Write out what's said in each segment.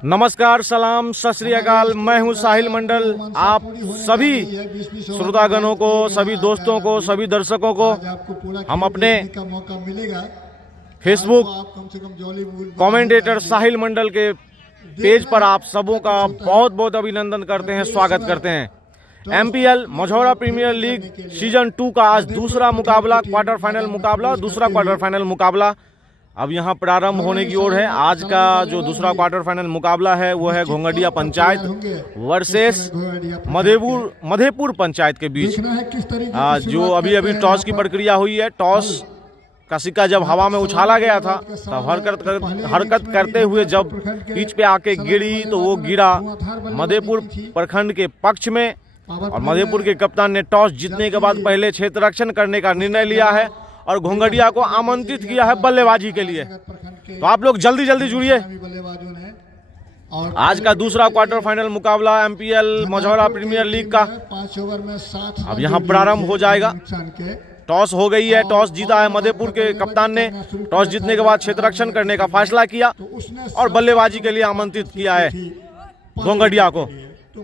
नमस्कार, सलाम, सत श्री अकाल। मैं हूं साहिल मंडल। आप सभी श्रोतागणों को, सभी दोस्तों को, सभी दर्शकों को हम अपने फेसबुक कमेंटेटर साहिल मंडल के पेज पर आप सबों का बहुत बहुत अभिनंदन करते हैं, स्वागत करते हैं। MPL Majhaura premier league season 2 का आज दूसरा मुकाबला, दूसरा क्वार्टर फाइनल मुकाबला अब यहां प्रारंभ होने की ओर है। आज का जो दूसरा क्वार्टर फाइनल मुकाबला है वो है घोंगडिया पंचायत वर्सेस मधेपुर पंचायत के बीच। जो अभी टॉस की प्रक्रिया हुई है। टॉस का सिक्का जब हवा में उछाला गया था तब हरकत करते हुए जब पिच पे आके गिरी तो वो गिरा मधेपुर प्रखंड के पक्ष में, और मधेपुर के कप्तान ने टॉस जीतने के बाद पहले क्षेत्र रक्षण करने का निर्णय लिया है और घोंगडिया को आमंत्रित किया है बल्लेबाजी के लिए। तो आप लोग जल्दी जल्दी जुड़िए। आज का दूसरा क्वार्टर फाइनल मुकाबला MPL मझौरा प्रीमियर लीग का अब यहां प्रारंभ हो जाएगा। टॉस हो गई है, टॉस जीता है मधेपुर के कप्तान ने। टॉस जीतने के बाद क्षेत्र रक्षण करने का फैसला किया और बल्लेबाजी के लिए आमंत्रित किया है घोंगडिया को। तो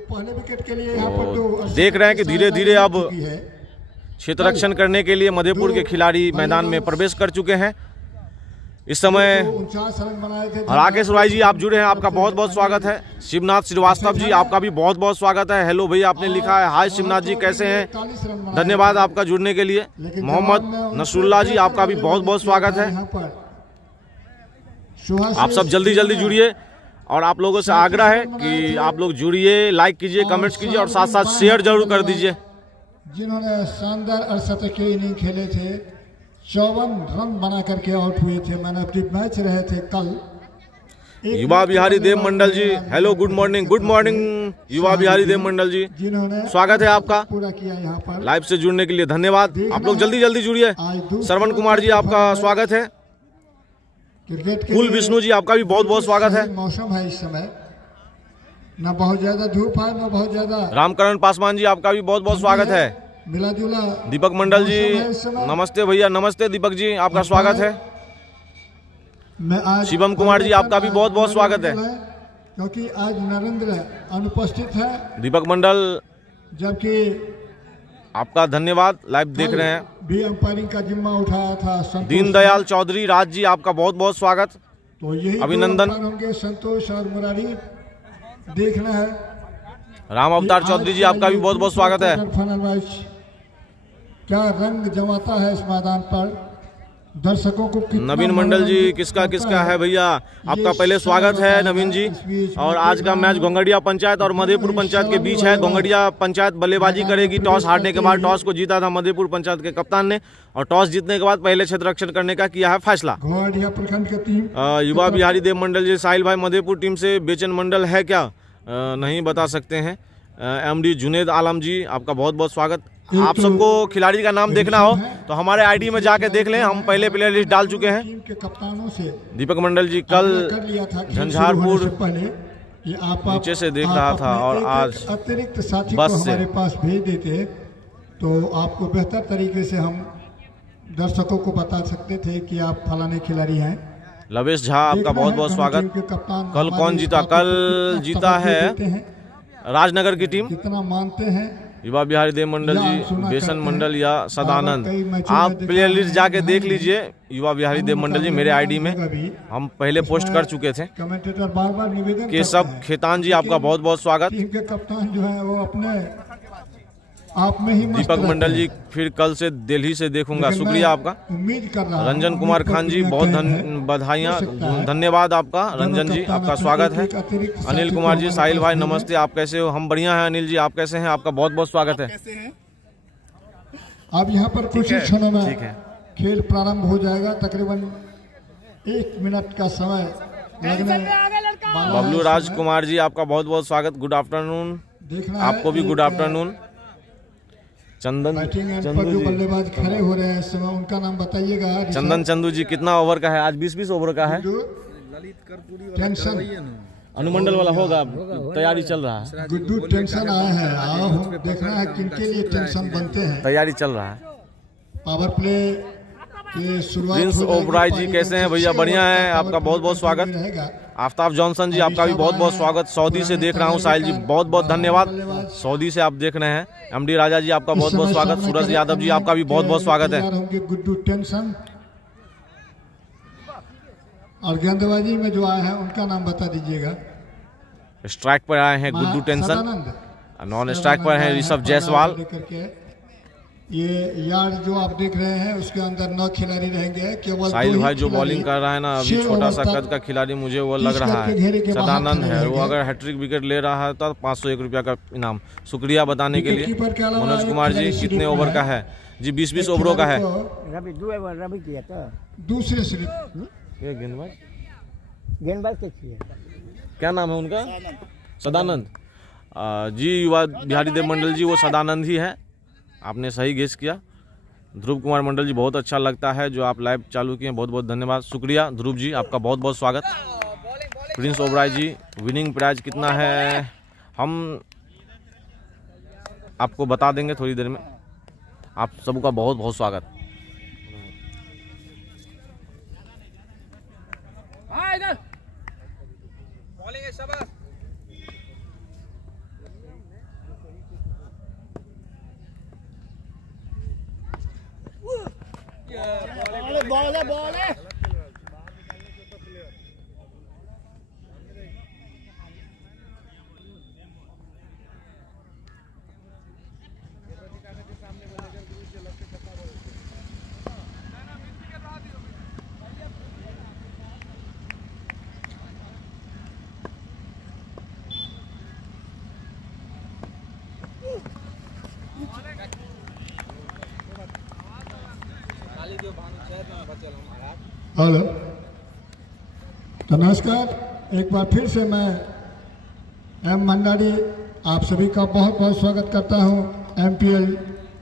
देख रहे हैं कि धीरे धीरे अब क्षेत्र रक्षण करने के लिए मधेपुर के खिलाड़ी मैदान में प्रवेश कर चुके हैं इस समय। और राकेश राय जी आप जुड़े हैं, आपका बहुत बहुत स्वागत है। शिवनाथ श्रीवास्तव जी आपका भी बहुत बहुत स्वागत है। हेलो भैया आपने लिखा है। हाय शिवनाथ जी, कैसे हैं? धन्यवाद आपका जुड़ने के लिए। मोहम्मद नसरुल्लाह जी आपका भी बहुत बहुत स्वागत है। आप सब जल्दी जल्दी जुड़िए और आप लोगों से आग्रह है कि आप लोग जुड़िए, लाइक कीजिए, कमेंट्स कीजिए और साथ साथ शेयर जरूर कर दीजिए। जिन्होंने शानदार 68 के इनिंग खेले थे, 54 रन बना करके आउट हुए थे, मैन ऑफ द मैच रहे थे कल। युवा बिहारी देव मंडल जी हेलो, गुड मॉर्निंग युवा बिहारी देव मंडल जी, स्वागत है आपका। पूरा किया यहाँ पर लाइव से जुड़ने के लिए धन्यवाद। आप लोग जल्दी जल्दी जुड़िए। श्रवण कुमार जी आपका स्वागत है। कुल विष्णु जी आपका भी बहुत बहुत स्वागत है। मौसम है इस समय, न बहुत ज्यादा धूप है न बहुत ज्यादा। रामकरण पासवान जी आपका भी बहुत बहुत स्वागत है। मिला जुला दीपक मंडल जी नमस्ते भैया, नमस्ते दीपक जी, आपका स्वागत है। शिवम कुमार जी आपका भी बहुत बहुत स्वागत है, क्योंकि आज नरेंद्र अनुपस्थित है। दीपक मंडल जबकि आपका धन्यवाद, लाइव देख रहे हैं। भी अंपायरिंग का जिम्मा उठाया था दीनदयाल चौधरी राज जी आपका बहुत बहुत स्वागत, तो यही अभिनंदन। होंगे संतोष और मुरारी, देखना है। राम अवतार चौधरी जी आपका भी बहुत बहुत स्वागत है। फाइनल मैच क्या रंग जमाता है इस मैदान पर, दर्शकों को नवीन मंडल जी किसका है भैया, आपका पहले स्वागत है नवीन जी। और आज का मैच घोंगडिया पंचायत और मधेपुर पंचायत के बीच है। घोंगडिया पंचायत बल्लेबाजी करेगी। टॉस हारने के बाद टॉस को जीता था मधेपुर पंचायत के कप्तान ने, और टॉस जीतने के बाद पहले क्षेत्र रक्षण करने का किया है फैसला। घोंगडिया प्रखंड की टीम युवा बिहारी देव मंडल जी, साहिल भाई मधेपुर टीम से बेचन मंडल है क्या? नहीं बता सकते हैं। MD जुनेद आलम जी आपका बहुत बहुत स्वागत। आप सबको खिलाड़ी का नाम देखना हो तो हमारे ID में जाके देख लें, हम पहले प्लेयर लिस्ट डाल चुके हैं। टीम के कप्तानों से दीपक मंडल जी कल झंझारपुर नीचे से देख रहा था और आज अतिरिक्त साथी बस को से हमारे पास भेज देते तो आपको बेहतर तरीके से हम दर्शकों को बता सकते थे कि आप फलाने खिलाड़ी हैं। लवेश झा आपका बहुत बहुत स्वागत। कल कौन जीता? कल जीता है राजनगर की टीम। कितना मानते हैं युवा बिहारी देव मंडल जी, बेसन मंडल या सदानंद, आप प्लेयर लिस्ट जाके देख लीजिए। युवा बिहारी देव मंडल जी मेरे ID में हम पहले पोस्ट कर चुके थे। कमेंटेटर बार निवेदन केशव खेतान जी आपका बहुत बहुत स्वागत। टीम के कप्तान जो है वो अपने आप में ही दीपक मंडल जी फिर कल से दिल्ली से देखूंगा, शुक्रिया आपका। उम्मीद कर रहा रंजन कुमार खान जी बहुत बधाइयाँ, धन्यवाद आपका। रंजन जी आपका स्वागत है। अनिल कुमार जी, साहिल भाई नमस्ते, आप कैसे हो? हम बढ़िया हैं। अनिल जी आप कैसे हैं? आपका बहुत बहुत स्वागत है। अब यहाँ पर कुछ ही क्षणों में खेल प्रारंभ हो जाएगा। तकरीबन 1 मिनट का समय लगने बबलू राजकुमार जी आपका बहुत बहुत स्वागत। गुड आफ्टरनून, आपको भी गुड आफ्टरनून। चंदन चंदू जी बल्लेबाज खड़े हो रहे हैं इस समय, उनका नाम बताइएगा। चंदन चंदू जी कितना ओवर का है आज? 20 ओवर का है। टेंशन अनुमंडल वाला होगा, तैयारी चल रहा है। गुड्डू टेंशन आए हैं, आओ देखना है किनके लिए टेंशन बनते हैं। तैयारी चल रहा है। पावर प्ले की शुरुआत प्रिंस ओबराय जी कैसे हैं भैया? बढ़िया है, आपका बहुत बहुत स्वागत। आफ्ताब जॉनसन जी, आपका भी बहुत बहुत स्वागत। सऊदी से देख रहा हूँ साहिल जी, बहुत बहुत धन्यवाद। सऊदी से आप देख रहे हैं। एमडी राजा जी, आपका बहुत बहुत स्वागत। सूरज यादव जी, आपका भी बहुत बहुत स्वागत है। गुड्डू टेंशन और गेंदबाजी में जो आए हैं उनका नाम बता दीजिएगा। स्ट्राइक पर आए हैं गुड्डू टेंशन, नॉन स्ट्राइक पर हैं ऋषभ जायसवाल। ये यार जो आप देख रहे हैं उसके अंदर 9 खिलाड़ी रहेंगे। केवल साहिल भाई जो बॉलिंग कर रहा है ना, अभी छोटा सा कद का खिलाड़ी मुझे वो लग रहा है सदानंद है। वो अगर हैट्रिक विकेट ले रहा है तो 501 रुपया का इनाम। शुक्रिया बताने के लिए। मनोज कुमार जी, कितने ओवर का है जी? 20-20 ओवरों का है। रवि किया था दूसरे सिर्फ ये गेंदबाज क्या नाम है उनका? सदानंद जी, युवा बिहारी देव मंडल जी, वो सदानंद ही है। आपने सही गेस किया। ध्रुव कुमार मंडल जी, बहुत अच्छा लगता है जो आप लाइव चालू किए, बहुत बहुत धन्यवाद। शुक्रिया ध्रुव जी, आपका बहुत बहुत स्वागत। प्रिंस ओबराय जी, विनिंग प्राइज कितना है हम आपको बता देंगे थोड़ी देर में। आप सबका बहुत बहुत स्वागत। बॉल है। हेलो, तो नमस्कार। एक बार फिर से मैं एम भंडारी आप सभी का बहुत बहुत स्वागत करता हूं। एमपीएल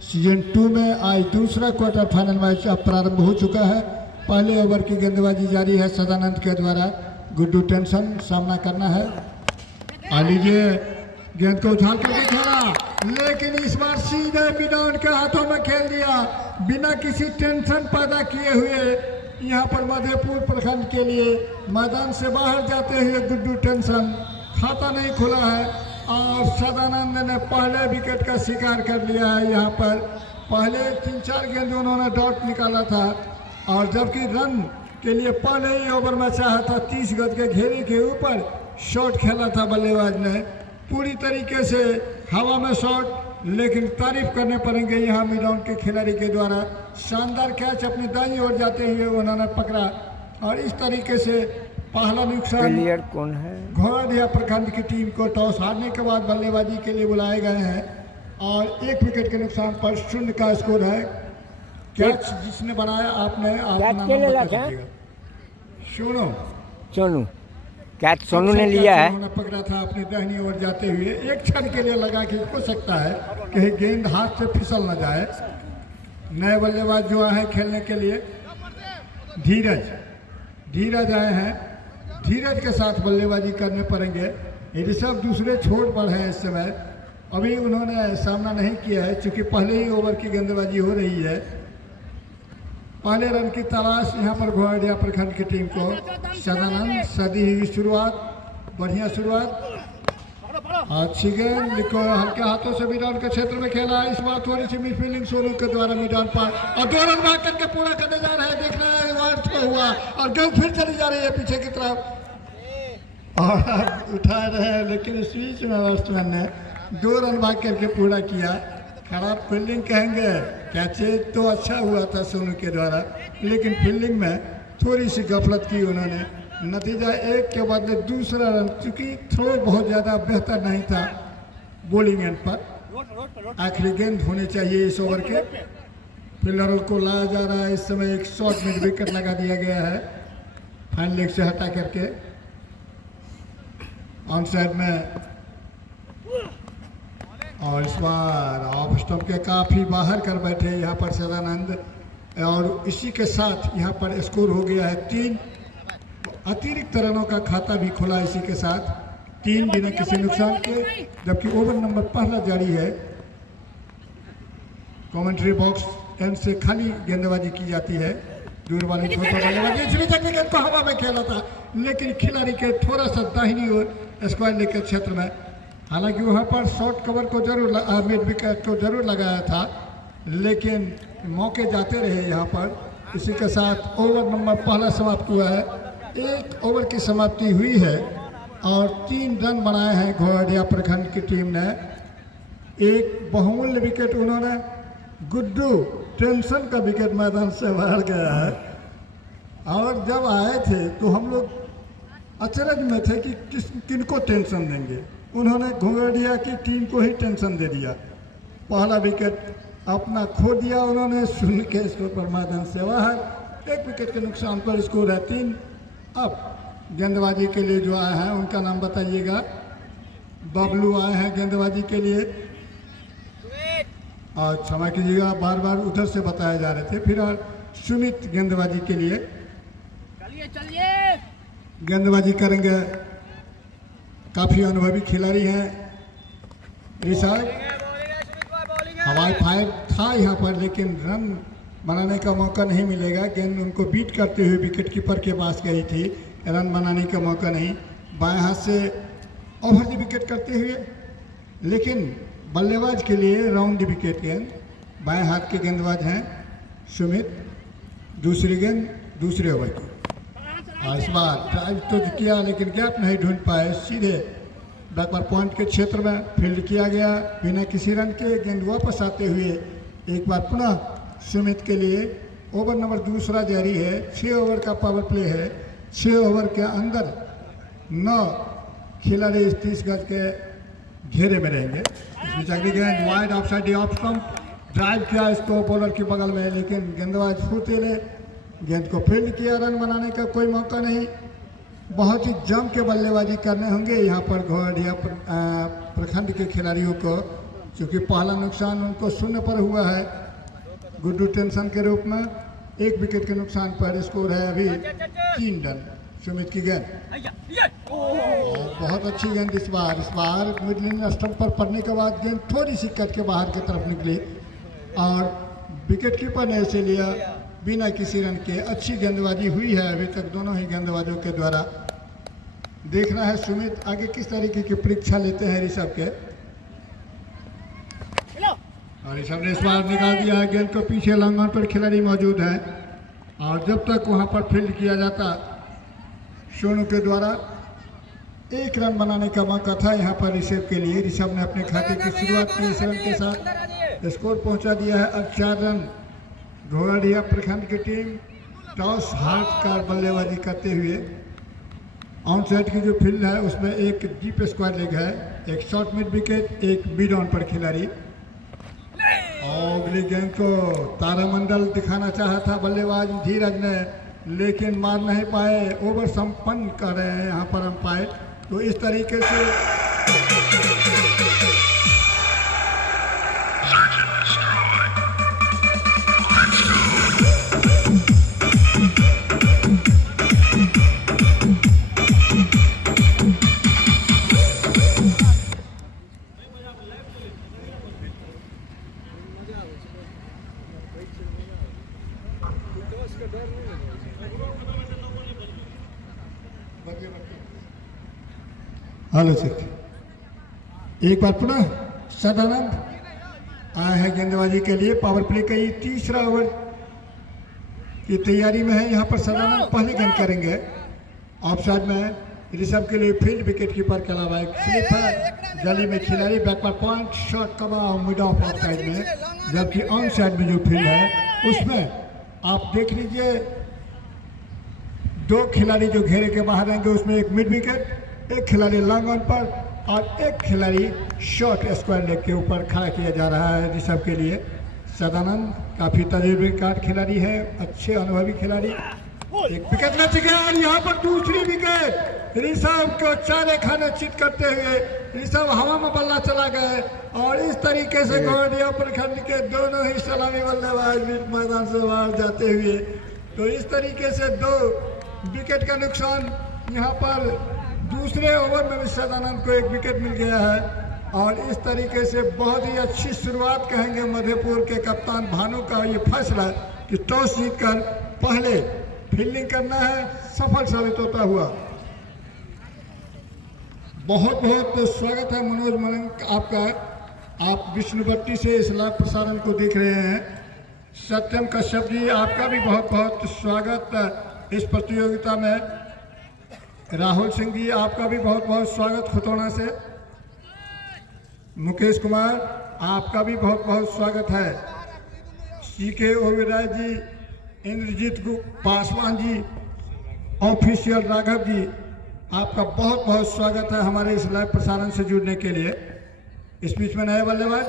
सीजन 2 में आज दूसरा क्वार्टर फाइनल मैच अब प्रारंभ हो चुका है। पहले ओवर की गेंदबाजी जारी है। सदानंद के द्वारा गुड्डू टेंशन सामना करना है। आ लीजिए, गेंद को उछाल करके खेला, लेकिन इस बार सीधे मिडॉन के हाथों में खेल दिया बिना किसी टेंशन पैदा किए हुए। यहाँ पर मधेपुर प्रखंड के लिए मैदान से बाहर जाते हुए गुड्डू टेंशन, खाता नहीं खुला है और सदानंद ने पहले विकेट का शिकार कर लिया है। यहाँ पर पहले 3-4 गेंद उन्होंने डॉट निकाला था और जबकि रन के लिए पहले ही ओवर में चाहा था 30 गज के घेरे के ऊपर शॉट खेला था बल्लेबाज ने, पूरी तरीके से हवा में शॉट। लेकिन तारीफ करने पड़ेंगे यहाँ मिडॉन के खिलाड़ी के द्वारा। शानदार कैच अपनी दाईं ओर जाते हुए उन्होंने पकड़ा और इस तरीके से पहला नुकसान प्लेयर कौन है? घोड़ादिया प्रखंड की टीम को टॉस हारने के बाद बल्लेबाजी के लिए बुलाए गए हैं और 1 विकेट के नुकसान पर 0 का स्कोर है। कैच जिसने बनाया आपने सोनू कैच सोनू ने लिया है। उन्होंने पकड़ा था अपनी दाहिनी ओर जाते हुए। एक क्षण के लिए लगा कि हो सकता है कि गेंद हाथ से फिसल न जाए। नए बल्लेबाज जो आए हैं खेलने के लिए, धीरज आए हैं। धीरज के साथ बल्लेबाजी करने पड़ेंगे। ऋषभ दूसरे छोर पर है इस समय, अभी उन्होंने सामना नहीं किया है चूंकि पहले ही ओवर की गेंदबाजी हो रही है। पहले रन की तलाश यहाँ पर घोड़िया प्रखंड की टीम को। सदानंद सदी हुई शुरुआत, बढ़िया शुरुआत, अच्छी गेंद लिखो हल्के हाथों से मिडॉन के क्षेत्र में खेला। इस बार थोड़ी सी मिड फील्डिंग सोनू के द्वारा मिडॉन पर और 2 रन भाग करके पूरा करने जा रहे हैं। देखना है वाइड थ्रो हुआ और गेंद फिर चली जा रही है पीछे की तरफ और उठा रहे हैं, लेकिन इस बीच में बैट्समैन ने 2 रन भाग करके पूरा किया। खराब फील्डिंग कहेंगे, कैचेज तो अच्छा हुआ था सोनू के द्वारा, लेकिन फील्डिंग में थोड़ी सी गफलत की उन्होंने। नतीजा 1 के बदले दूसरा रन, क्योंकि थ्रो बहुत ज़्यादा बेहतर नहीं था बॉलिंग एंड पर। आखिरी गेंद होनी चाहिए इस ओवर के। फील्डरों को लाया जा रहा है। इस समय एक शॉर्ट मिड विकेट लगा दिया गया है फाइन लेग से हटा करके ऑन साइड में। और इस बार ऑफ स्टंप के काफ़ी बाहर कर बैठे यहाँ पर सदानंद और इसी के साथ यहाँ पर स्कोर हो गया है 3। अतिरिक्त रनों का खाता भी खुला इसी के साथ, 3 बिना किसी नुकसान के। जबकि ओवर नंबर पहला जारी है। कमेंट्री बॉक्स एंड से खाली गेंदबाजी की जाती है। दूर वाले छोटा बल्लेबाजी को हवा में खेला था, लेकिन खिलाड़ी के थोड़ा सा दाहिनी ओर स्क्वायर लेग के क्षेत्र में, हालांकि वहाँ पर शॉर्ट कवर को जरूर मिड विकेट को जरूर लगाया था, लेकिन मौके जाते रहे यहाँ पर। इसी के साथ ओवर नंबर पहला समाप्त हुआ है। 1 ओवर की समाप्ति हुई है और 3 रन बनाए हैं घोड़िया प्रखंड की टीम ने। एक बहुमूल्य विकेट उन्होंने, गुड्डू टेंशन का विकेट मैदान से बाहर गया है। और जब आए थे तो हम लोग अचरज में थे कि किनको टेंशन देंगे। उन्होंने घोड़िया की टीम को ही टेंशन दे दिया। पहला विकेट अपना खो दिया उन्होंने, 0 के स्कोर पर मैदान से बाहर। 1 विकेट के नुकसान पर स्कोर है 3। अब गेंदबाजी के लिए जो आए हैं उनका नाम बताइएगा। बबलू आए हैं गेंदबाजी के लिए, और क्षमा कीजिएगा बार बार उधर से बताए जा रहे थे। फिर सुमित गेंदबाजी के लिए गेंदबाजी करेंगे। काफ़ी अनुभवी खिलाड़ी हैं। ऋषभ हवाई फायर था यहाँ पर, लेकिन रन बनाने का मौका नहीं मिलेगा। गेंद उनको बीट करते हुए विकेट कीपर के पास गई थी, रन बनाने का मौका नहीं। बाएं हाथ से ओवर द विकेट करते हुए, लेकिन बल्लेबाज के लिए राउंड द विकेट गेंद। बाएं हाथ के गेंदबाज हैं सुमित। दूसरी गेंद दूसरे ओवर की, और इस बार ड्राइव तो किया लेकिन गैप नहीं ढूंढ पाए। सीधे बैकवर्ड पॉइंट के क्षेत्र में फील्ड किया गया बिना किसी रन के। गेंद वापस आते हुए एक बार पुनः सुमित के लिए। ओवर नंबर दूसरा जारी है। 6 ओवर का पावर प्ले है। 6 ओवर के अंदर 9 खिलाड़ी इस 30 गज के घेरे में रहेंगे। इसमें अगली गेंद wide of side off stump, drive किया इसको बॉलर के बगल में, लेकिन गेंदबाज फुर्तीले गेंद को फील्ड किया। रन बनाने का कोई मौका नहीं। बहुत ही जम के बल्लेबाजी करने होंगे यहाँ पर घोड़िया प्रखंड के खिलाड़ियों को, क्योंकि पहला नुकसान उनको 0 पर हुआ है गुड्डू टेंशन के रूप में। 1 विकेट के नुकसान पर स्कोर है अभी 3 रन। सुमित की गेंद, बहुत अच्छी गेंद इस बार मिडल स्टंप पर पड़ने के बाद गेंद थोड़ी सी कट के बाहर की तरफ निकली और विकेट कीपर ने इसे लिया बिना किसी रन के। अच्छी गेंदबाजी हुई है अभी तक दोनों ही गेंदबाजों के द्वारा। देखना है सुमित आगे किस तरीके की परीक्षा लेते हैं ऋषभ के। और ऋषभ ने इस बार निकाल दिया है गेंद को। पीछे लंगन पर खिलाड़ी मौजूद है और जब तक वहां पर फील्ड किया जाता सोनू के द्वारा 1 रन बनाने का मौका था यहाँ पर ऋषभ के लिए। ऋषभ ने अपने खाते की शुरुआत की इस रन के साथ, स्कोर पहुंचा दिया है अब 4 रन। घोड़िया प्रखंड की टीम टॉस हार्ड कर बल्लेबाजी करते हुए। ऑन साइड की जो फील्ड है उसमें एक डीप स्क्वायर लेग है, एक शॉर्ट मिड विकेट, एक मिड ऑन पर खिलाड़ी। और अगली गेंद को तारामंडल दिखाना चाहा था बल्लेबाज धीरज ने, लेकिन मार नहीं पाए। ओवर संपन्न कर रहे हैं यहाँ पर अंपायर। तो इस तरीके से हेलो सर, एक बार पुनः सदानंद आए हैं गेंदबाजी के लिए। पावर प्ले का ये तीसरा ओवर की तैयारी में है। यहाँ पर सदानंद पहली गेंद करेंगे। ऑफ साइड में ऋषभ के लिए फील्ड विकेट कीपर के अलावा एक स्लिप है। गली में खिलाड़ी बैकवर्ड पॉइंट शॉट कमा मिड ऑफ साइड में, जबकि ऑन साइड में जो फील्ड है उसमें आप देख लीजिए 2 खिलाड़ी जो घेरे के बाहर रहेंगे, उसमें एक मिड विकेट, एक खिलाड़ी लॉन्ग ऑन पर और एक खिलाड़ी शॉर्ट स्क्वायर लेग के ऊपर खड़ा किया जा रहा है ऋषभ के लिए। सदानंद काफी तजुर्बेकार खिलाड़ी है, अच्छे अनुभवी खिलाड़ी। एक विकेट लग गया और यहाँ पर दूसरी विकेट ऋषभ को चारे खाने चित करते हुए ऋषभ हवा में बल्ला चला गए। और इस तरीके से घोड़िया प्रखंड के दोनों ही सलामी बल्लेबाज मैदान से बाहर जाते हुए। तो इस तरीके से 2 विकेट का नुकसान। यहाँ पर दूसरे ओवर में भी सदानंद को 1 विकेट मिल गया है। और इस तरीके से बहुत ही अच्छी शुरुआत कहेंगे मधेपुर के कप्तान भानु का ये फैसला कि टॉस जीतकर पहले फील्डिंग करना है, सफल साबित होता हुआ। बहुत बहुत स्वागत है मनोज मलंग आपका। आप विष्णुपट्टी से इस लाइव प्रसारण को देख रहे हैं। सत्यम कश्यप जी आपका भी बहुत बहुत स्वागत इस प्रतियोगिता में। राहुल सिंह जी आपका भी बहुत बहुत स्वागत खुतौना से। मुकेश कुमार आपका भी बहुत बहुत स्वागत है। सीके ओबेराय जी, इंद्रजीत पासवान जी, ऑफिशियल राघव जी आपका बहुत बहुत स्वागत है हमारे इस लाइव प्रसारण से जुड़ने के लिए। इस बीच में नए बल्लेबाज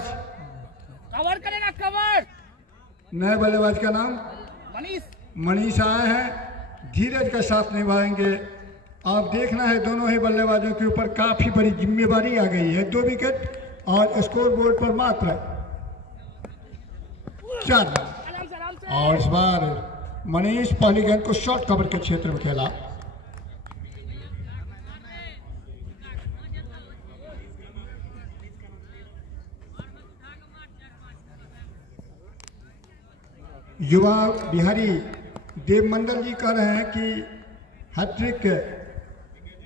कवर करेगा, कवर। नए बल्लेबाज का नाम मनीष आए हैं, धीरज का साथ निभाएंगे। आप देखना है दोनों ही बल्लेबाजों के ऊपर काफी बड़ी जिम्मेदारी आ गई है। 2 विकेट और स्कोर बोर्ड पर मात्र 4 रन। और इस बार मनीष पहली गेंद को शॉर्ट कवर के क्षेत्र में खेला। युवा बिहारी देव मंडल जी कह रहे हैं कि हैट्रिक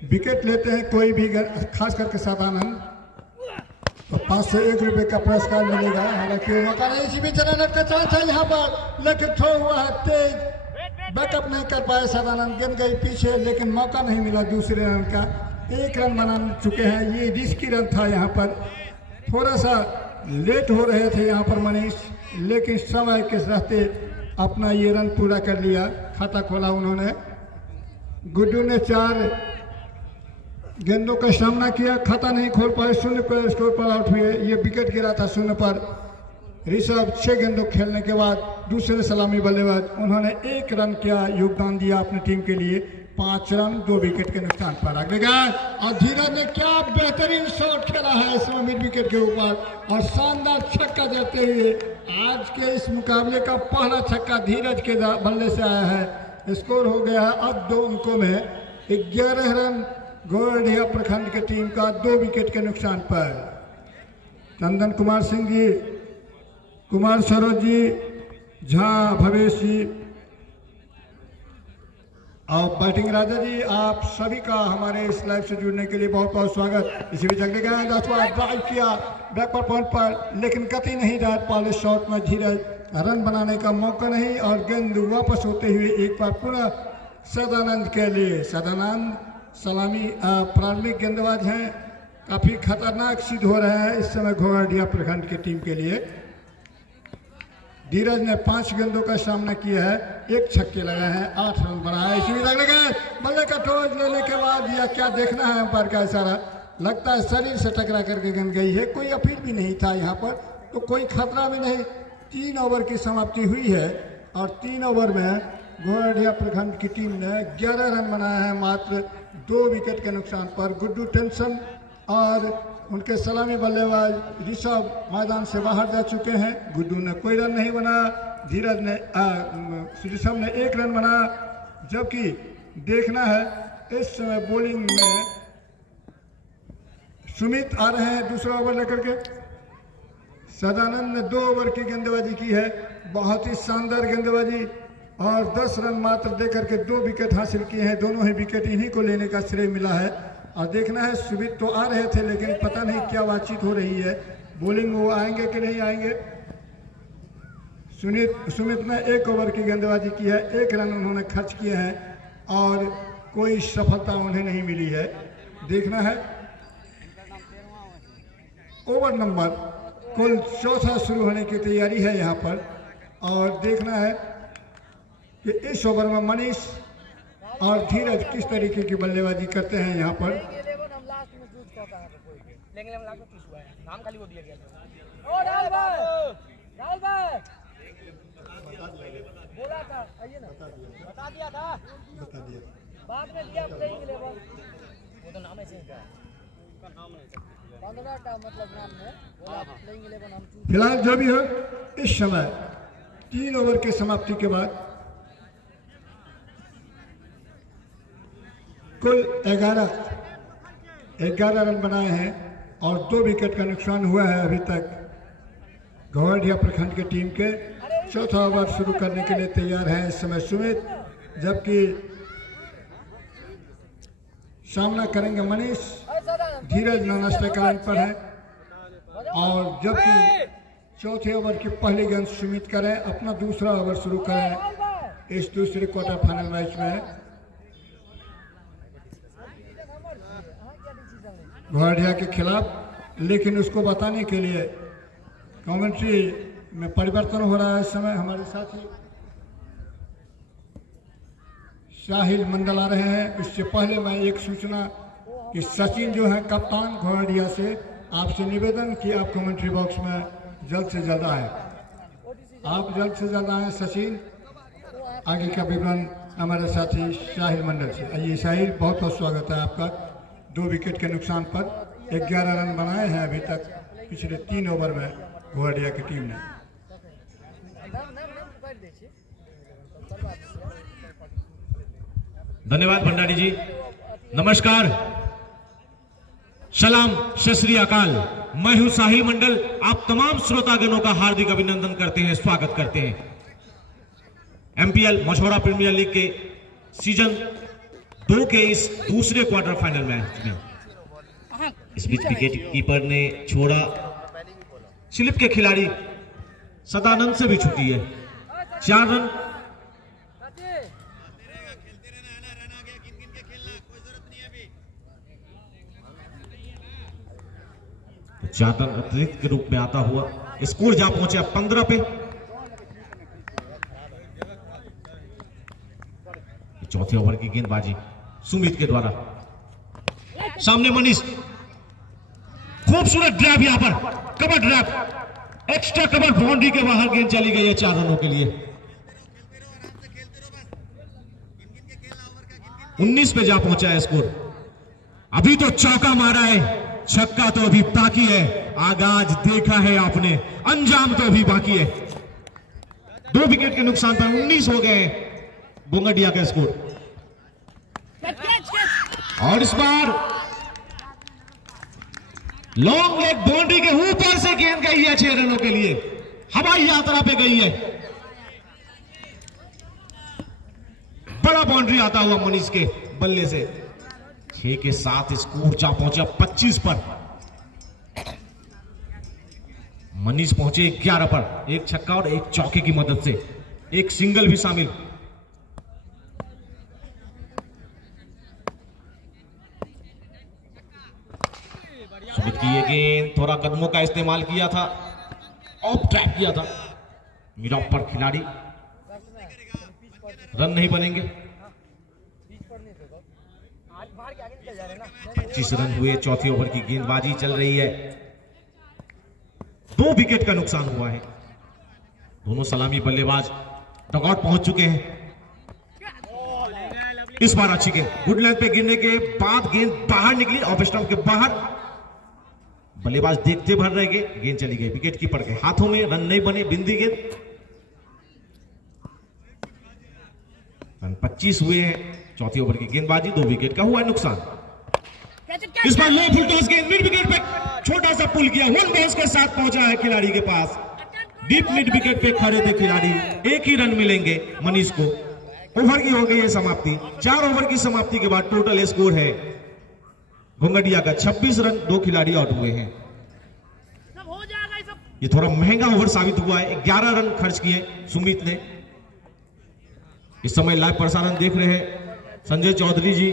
विकेट लेते हैं कोई भी, खास करके सदानंद, तो 5 से 1 रुपए का पुरस्कार मिलेगा। हालांकि मौका नहीं, इसी बीच रन का चांस है यहाँ पर, लेकिन थ्रो हुआ है तेज, बैकअप नहीं कर पाए सदानंद, गेंद गई पीछे लेकिन मौका नहीं मिला दूसरे रन का। 1 रन बना चुके हैं, ये रिस्की रन था। यहाँ पर थोड़ा सा लेट हो रहे थे यहाँ पर मनीष, लेकिन समय के रहते अपना ये रन पूरा कर लिया, खाता खोला उन्होंने। गुड्डू ने 4 गेंदों का सामना किया, खाता नहीं खोल पाए, 0 पर स्कोर पर आउट हुए। ये विकेट गिरा था 0 पर। ऋषभ 6 गेंदों खेलने के बाद दूसरे सलामी बल्लेबाज, उन्होंने 1 रन का योगदान दिया अपनी टीम के लिए। 5 रन 2 विकेट के नुकसान पर। अगले गेंद और धीरज ने क्या बेहतरीन शॉट खेला है इसमें मिड विकेट के ऊपर और शानदार छक्का देते हुए आज के इस मुकाबले का पहला छक्का धीरज के बल्ले से आया है। स्कोर हो गया है अब 2 अंकों में 11 रन गोरडिया प्रखंड की टीम का 2 विकेट के नुकसान पर। चंदन कुमार सिंह जी, कुमार सरोज जी, झा भवेश जी और बैटिंग राजा जी, आप सभी का हमारे इस लाइव से जुड़ने के लिए बहुत बहुत स्वागत। इसी बीच अगले गेंद ड्राइव किया बैकवर्ड पॉइंट पर, लेकिन गति नहीं रहा पहले शॉट में धीरज, रन बनाने का मौका नहीं और गेंद वापस होते हुए एक बार पुनः सदानंद के लिए। सदानंद सलामी प्रारंभिक गेंदबाज हैं, काफी खतरनाक सिद्ध हो रहे हैं इस समय घोड़ाडिया प्रखंड की टीम के लिए। धीरज ने 5 गेंदों का सामना किया है, 1 छक्के लगाए हैं, 8 रन बनाए। इसी में लगे बल्ले का टॉस लेने के बाद या क्या देखना है अंपायर का इशारा, लगता है शरीर से टकरा करके गेंद गई है। कोई अपील भी नहीं था यहाँ पर, तो कोई खतरा भी नहीं। 3 ओवर की समाप्ति हुई है और 3 ओवर में घोड़ाडिया प्रखंड की टीम ने 11 रन बनाए हैं मात्र 2 विकेट के नुकसान पर। गुड्डू टेंशन और उनके सलामी बल्लेबाज ऋषभ मैदान से बाहर जा चुके हैं। गुड्डू ने कोई रन नहीं बनाया, धीरज ने ऋषभ ने 1 रन बनाया। जबकि देखना है इस समय बॉलिंग में सुमित आ रहे हैं दूसरा ओवर लेकर के। सदानंद ने 2 ओवर की गेंदबाजी की है, बहुत ही शानदार गेंदबाजी और 10 रन मात्र देकर के 2 विकेट हासिल किए हैं। दोनों ही विकेट इन्हीं को लेने का श्रेय मिला है। और देखना है सुमित तो आ रहे थे, लेकिन पता नहीं क्या बातचीत हो रही है, बॉलिंग वो आएंगे कि नहीं आएंगे। सुमित ने 1 ओवर की गेंदबाजी की है, 1 रन उन्होंने खर्च किए हैं और कोई सफलता उन्हें नहीं मिली है। देखना है ओवर नंबर कुल 4था शुरू होने की तैयारी है यहाँ पर और देखना है कि इस ओवर में मनीष और धीरज किस तरीके की बल्लेबाजी करते हैं यहाँ पर। बता दिया था बाद में दिया प्लेइंग 11 वो तो नाम ऐसे है, उसका नाम नहीं 15 का मतलब नाम है बोला प्लेइंग 11 हम चूज। फिलहाल जो भी हो इस समय 3 ओवर की समाप्ति के बाद कुल 11 रन बनाए हैं और 2 विकेट का नुकसान हुआ है अभी तक घोड़ाडिया प्रखंड की टीम के। चौथा ओवर शुरू करने के लिए तैयार है इस समय सुमित। जबकि सामना करेंगे मनीष। धीरज नॉन स्ट्राइक लाइन पर है और जबकि चौथे ओवर की पहली गेंद सुमित करें, अपना दूसरा ओवर शुरू करें इस दूसरे क्वार्टर फाइनल मैच में। घोड़िया के खिलाफ, लेकिन उसको बताने के लिए कमेंट्री में परिवर्तन हो रहा है इस समय। हमारे साथी साहिल मंडल आ रहे हैं। इससे पहले मैं एक सूचना कि सचिन जो है कप्तान घोड़िया से, आपसे निवेदन कि आप कमेंट्री बॉक्स में जल्द से जल्द आए। आप जल्द से जल्द आए सचिन। आगे का विवरण हमारे साथी साहिल मंडल से। आइए साहिल, बहुत बहुत स्वागत है आपका। 2 विकेट के नुकसान पर 11 रन बनाए हैं अभी तक पिछले 3 ओवर में घोड़िया की टीम ने। धन्यवाद भंडारी जी, नमस्कार, सलाम, सत श्री अकाल। मैं हूं साहिल मंडल। आप तमाम श्रोतागणों का हार्दिक अभिनंदन करते हैं, स्वागत करते हैं एमपीएल मझौरा प्रीमियर लीग के सीजन 2 के इस दूसरे क्वार्टर फाइनल मैच में। इस बीच विकेट कीपर ने छोड़ा, स्लिप के खिलाड़ी सदानंद से भी छूटी है। 4 रन। ज्यादा अतिरिक्त के रूप में आता हुआ स्कोर जा पहुंचा 15 पे। चौथे ओवर की गेंदबाजी सुमित के द्वारा, सामने मनीष, खूबसूरत ड्राइव, यहां पर cover drive, extra cover, boundary के बाहर गेंद चली गई है 4 रनों के लिए। 19 पे जा पहुंचा है स्कोर। अभी तो चौका मारा है, छक्का तो अभी बाकी है। आगाज देखा है आपने, अंजाम तो अभी बाकी है। 2 विकेट के नुकसान पर 19 हो गए बोंगडिया का स्कोर। और इस बार लॉन्ग लेग बाउंड्री के ऊपर से गेंद गई है 6 रनों के लिए, हवाई यात्रा पे गई है। बड़ा बाउंड्री आता हुआ मनीष के बल्ले से। 6 के साथ स्कोर जा पहुंचा 25 पर। मनीष पहुंचे 11 पर, 1 छक्का और 1 चौके की मदद से, 1 सिंगल भी शामिल। सुमित की ये गेंद, थोड़ा कदमों का इस्तेमाल किया था, ऑफ ट्रैक किया था। मिड-ऑफ पर खिलाड़ी, रन नहीं बनेंगे। 25 रन हुए। चौथे ओवर की गेंदबाजी चल रही है। 2 विकेट का नुकसान हुआ है। दोनों सलामी बल्लेबाज डगआउट पहुंच चुके हैं। इस बार अच्छी गेंद, गुड लेंथ पे गिरने के बाद गेंद बाहर निकली, ऑफ स्टंप के बाहर। बल्लेबाज देखते भर रह गए, गेंद चली गई विकेट कीपर के हाथों में। रन नहीं बने, बिंदी गेंद। रन 25 हुए हैं। चौथे ओवर की गेंदबाजी, 2 विकेट का हुआ है नुकसान। इस बार लो फुल टॉस गेंद, मिड विकेट पे छोटा सा पुल किया, 1 बाउंस के साथ पहुंचा है खिलाड़ी के पास। डीप मिड विकेट पे खड़े थे खिलाड़ी। 1 ही रन मिलेंगे मनीष को। ओवर की हो गई है समाप्ति। 4 ओवर की समाप्ति के बाद टोटल स्कोर है घोंगडिया का 26 रन। 2 खिलाड़ी आउट हुए हैं। ये थोड़ा महंगा ओवर साबित हुआ है। 11 रन खर्च किए सुमित ने। इस समय लाइव प्रसारण देख रहे हैं संजय चौधरी जी,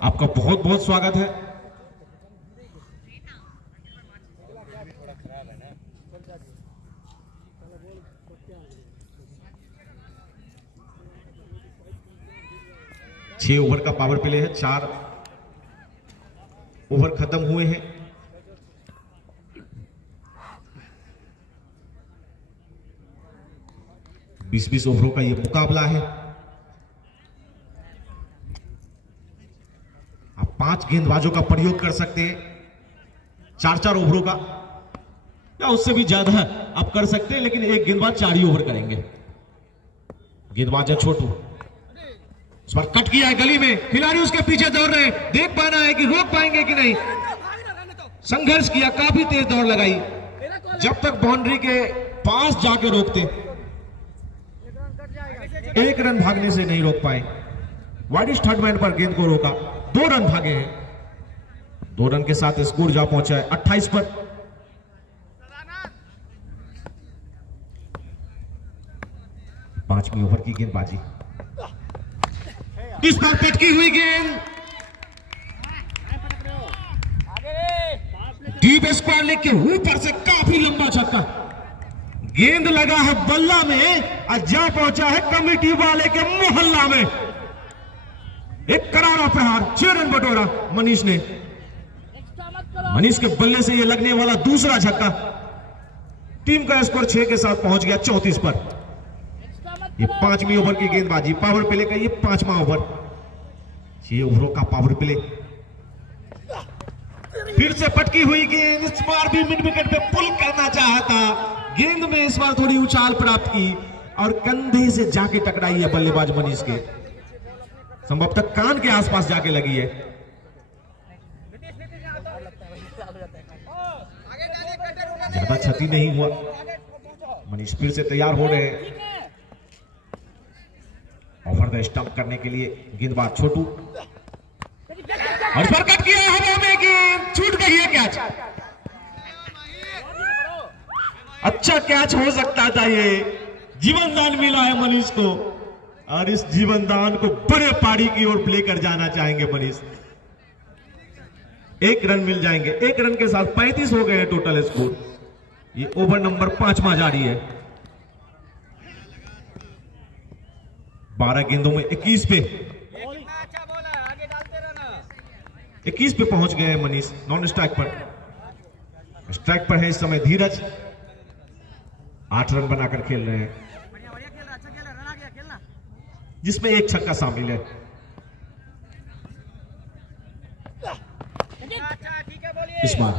आपका बहुत बहुत स्वागत है। छह ओवर का पावर प्ले है। 4 ओवर खत्म हुए हैं। बीस ओवरों का यह मुकाबला है। आप 5 गेंदबाजों का प्रयोग कर सकते हैं। 4-4 ओवरों का या उससे भी ज्यादा आप कर सकते हैं, लेकिन एक गेंदबाज 4 ही ओवर करेंगे। गेंदबाज है छोटू, इस बार कट किया है गली में, खिलाड़ी उसके पीछे दौड़ रहे हैं। देख पाना है कि रोक पाएंगे कि नहीं। संघर्ष किया, काफी तेज दौड़ लगाई, जब तक बाउंड्री के पास जाके रोकते। एक रन भागने से नहीं रोक पाए। वाइडिश थर्ड मैन पर गेंद को रोका, 2 रन भागे हैं। 2 रन के साथ स्कोर जा पहुंचा है 28 पर। पांचवीं ओवर की गेंदबाजी, इस बार पटकी हुई गेंद, डीप स्क्वायर लेग के ऊपर से काफी लंबा छक्का। गेंद लगा है बल्ला में और जा पहुंचा है कमेटी वाले के मोहल्ला में। एक करारा प्रहार, 6 रन बटोरा मनीष ने। मनीष के बल्ले से यह लगने वाला दूसरा छक्का। टीम का स्कोर 6 के साथ पहुंच गया 34 पर। ये 5वीं ओवर की गेंदबाजी, पावर प्ले का ये 5वां ओवर। 6 ओवरों का पावर प्ले। फिर से पटकी हुई गेंद, इस बार भी मिड विकेट पे पुल करना चाहा था। गेंद में इस बार थोड़ी उछाल प्राप्त की और कंधे से जाके टकराई है बल्लेबाज मनीष के, संभवतः कान के आसपास जाके लगी है। ज्यादा क्षति नहीं हुआ। मनीष फिर से तैयार हो रहे हैं ओवर द स्टंप करने के लिए। गेंदबाज छोटू और इस पर कट किया हवा में, गेंद छूट गई है। कैच, अच्छा कैच हो सकता था। ये जीवन दान मिला है मनीष को और इस जीवन दान को बड़े पारी की ओर लेकर जाना चाहेंगे मनीष। 1 रन मिल जाएंगे। 1 रन के साथ 35 हो गए हैं टोटल स्कोर। ये ओवर नंबर 5वां जारी है। 12 गेंदों में 21 पे 21 पे पहुंच गए हैं मनीष। नॉन स्ट्राइक पर, स्ट्राइक पर है इस समय धीरज। 8 रन बनाकर खेल रहे हैं, जिसमें 1 छक्का शामिल है। इस बार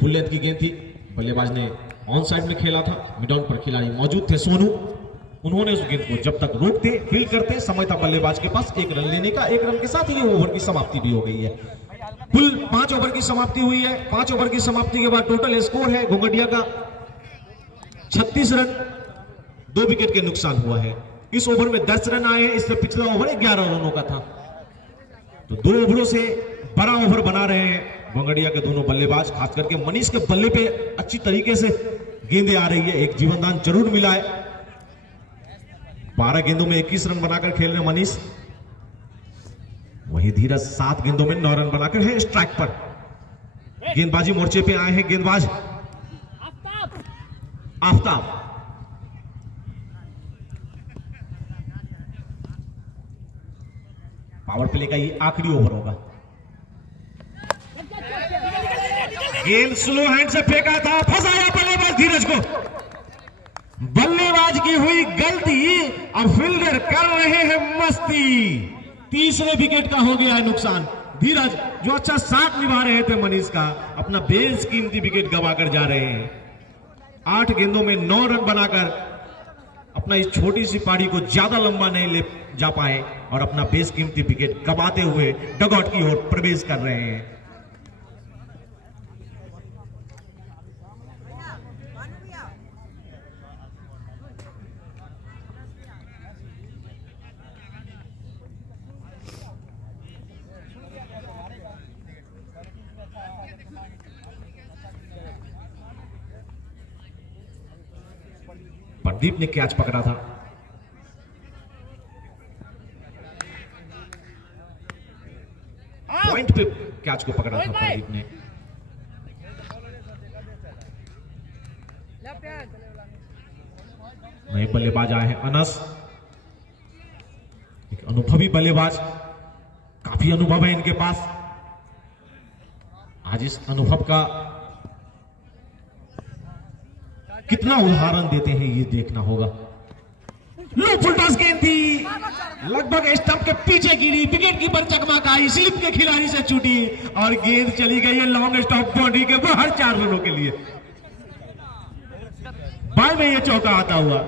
फुल लेंथ की गेंद थी, बल्लेबाज ने ऑन साइड में खेला था। मिड ऑन पर खिलाड़ी मौजूद थे सोनू, उन्होंने उस गेंद को जब तक रोकते फील्ड करते समय था बल्लेबाज के पास 1 रन लेने का। 1 रन के साथ ये ओवर की समाप्ति भी हो गई है। कुल 5 ओवर की समाप्ति हुई है। 5 ओवर की समाप्ति के बाद टोटल स्कोर है घुंघटिया का 36 रन, 2 विकेट के नुकसान हुआ है। इस ओवर में 10 रन आए हैं, इससे पिछला ओवर 11 रनों का था। तो 2 ओवरों से बड़ा ओवर बना रहे हैं घुंघटिया के दोनों बल्लेबाज। खास करके मनीष के बल्ले पे अच्छी तरीके से गेंदें आ रही है। एक जीवनदान जरूर मिला है। 12 गेंदों में 21 रन बनाकर खेल रहे मनीष। वही धीरज 7 गेंदों में 9 रन बनाकर है स्ट्राइक पर। गेंदबाजी मोर्चे पे आए हैं गेंदबाज आफ्ताब। पावर प्ले का ये आखिरी ओवर होगा। गेंद स्लो हैंड से फेंका था, फंसाया बल्लेबाज धीरज को। बल्लेबाज की हुई गलती और फील्डर कर रहे हैं मस्ती। तीसरे विकेट का हो गया है नुकसान। धीरज जो अच्छा साथ निभा रहे थे मनीष का, अपना बेशकीमती विकेट गंवाकर जा रहे हैं। 8 गेंदों में 9 रन बनाकर अपना इस छोटी सी पारी को ज्यादा लंबा नहीं ले जा पाए और अपना बेशकीमती विकेट गंवाते हुए डगआउट की ओर प्रवेश कर रहे हैं। प्रदीप ने कैच पकड़ा था। पॉइंट पे कैच को पकड़ा था प्रदीप ने। नए बल्लेबाज आए हैं अनस, एक अनुभवी बल्लेबाज। काफी अनुभव है इनके पास। आज इस अनुभव का कितना उदाहरण देते हैं ये देखना होगा। लो फुल टॉस गेंद थी, लगभग स्टंप के पीछे गिरी, विकेट कीपर चकमाकाई, स्लिप के खिलाड़ी से छूटी और गेंद चली गई है लॉन्ग स्टॉप बाउंड्री के बाहर 4 रनों के लिए। बाद में ये चौका आता हुआ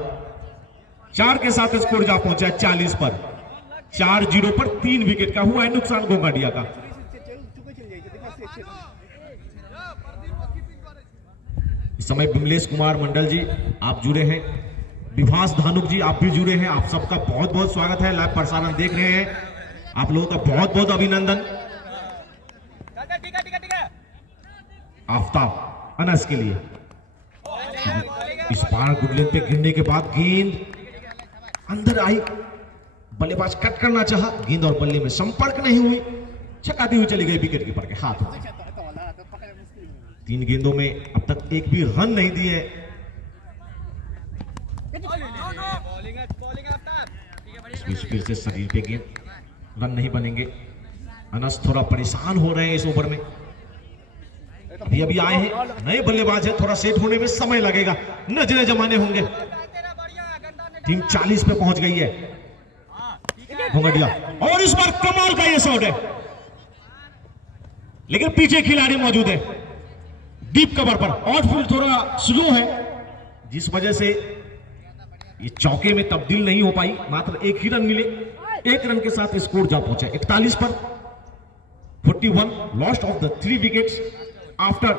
4 के साथ स्कोर जा पहुंचा 40 पर। 4-0 पर 3 विकेट का हुआ है नुकसान घुंघटिया का। इस समय विमलेश कुमार मंडल जी आप जुड़े हैं विभास धानुक जी आप भी जुड़े हैं, आप सबका बहुत बहुत स्वागत है। लाइव प्रसारण देख रहे हैं, आप लोगों का बहुत बहुत अभिनंदन। आफ्ताब अनस के लिए इस बार गुडलेन पे गिरने के बाद गेंद अंदर आई, बल्लेबाज कट करना चाहा, गेंद और बल्ले में संपर्क नहीं हुई, छकाती हुई चली गई विकेट कीपर के हाथ में। 3 गेंदों में अब तक एक भी रन नहीं दिए। फिर से शरीर पे गेंद, रन नहीं बनेंगे। अनस थोड़ा परेशान हो रहे हैं इस ओवर में, अभी आए हैं, नए बल्लेबाज है, थोड़ा सेट होने में समय लगेगा, नजरें जमाने होंगे। टीम 40 पे पहुंच गई है। घोंघटिया और इस बार कमाल का ये शॉट है, लेकिन पीछे खिलाड़ी मौजूद है डीप कवर पर। आउटफील्ड थोड़ा स्लो है, जिस वजह से ये चौके में तब्दील नहीं हो पाई। मात्र 1 ही रन मिले, 1 रन के साथ स्कोर जा पहुंचा 41 पर। 41 lost of the 3 wickets after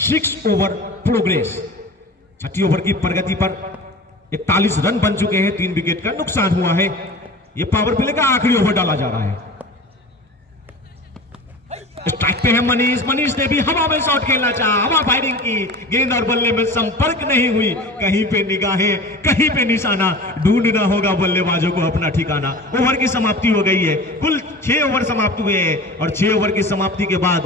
6 over progress. 6ठी ओवर की प्रगति पर 41 रन बन चुके हैं, 3 विकेट का नुकसान हुआ है। यह पावर प्ले का आखिरी ओवर डाला जा रहा है। स्ट्राइक पे है मनीष, मनीष ने भी हवा में शॉट खेलना चाहा, हवा फायरिंग की, गेंद और बल्ले में संपर्क नहीं हुई। कहीं पे निगाहें, कहीं पे निशाना, ढूंढना होगा बल्लेबाजों को अपना ठिकाना। ओवर की समाप्ति हो गई है, कुल 6 ओवर समाप्त हुए हैं और 6 ओवर की समाप्ति के बाद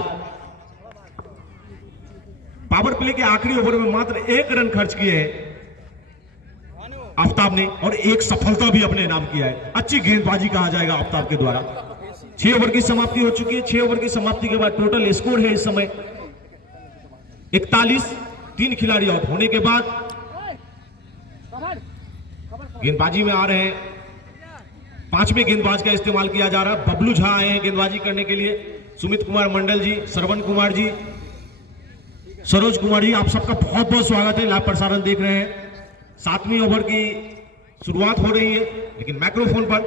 पावर प्ले के आखिरी ओवर में मात्र 1 रन खर्च किए हैं आफ्ताब ने और 1 सफलता भी अपने नाम किया है। अच्छी गेंदबाजी कहा जाएगा आफ्ताब के द्वारा। 6 ओवर की समाप्ति हो चुकी है। 6 ओवर की समाप्ति के बाद टोटल स्कोर है इस समय 41। 3 खिलाड़ी आउट होने के बाद गेंदबाजी में आ रहे हैं, 5वें गेंदबाज का इस्तेमाल किया जा रहा है। बबलू झा आए हैं गेंदबाजी करने के लिए, सुमित कुमार मंडल जी, श्रवण कुमार जी, सरोज कुमार जी, आप सबका बहुत बहुत स्वागत है। लाइव प्रसारण देख रहे हैं। 7वीं ओवर की शुरुआत हो रही है, लेकिन माइक्रोफोन पर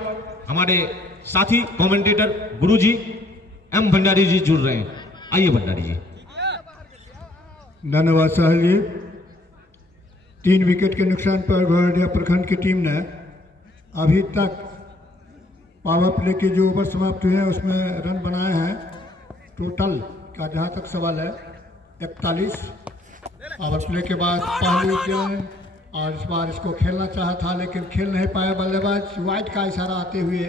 हमारे साथी कमेंटेटर गुरुजी एम भंडारी जी जुड़ रहे हैं। आइए भंडारी जी। धन्यवाद साहिल जी। 3 विकेट के नुकसान पर घोरडिया प्रखंड की टीम ने अभी तक पावर प्ले के जो ओवर समाप्त हुए हैं उसमें रन बनाए हैं। टोटल का जहां तक सवाल है 41। पावर प्ले के बाद पहली गेंद और इस बार इसको खेलना चाहा था लेकिन खेल नहीं पाया बल्लेबाज, वाइड का इशारा आते हुए,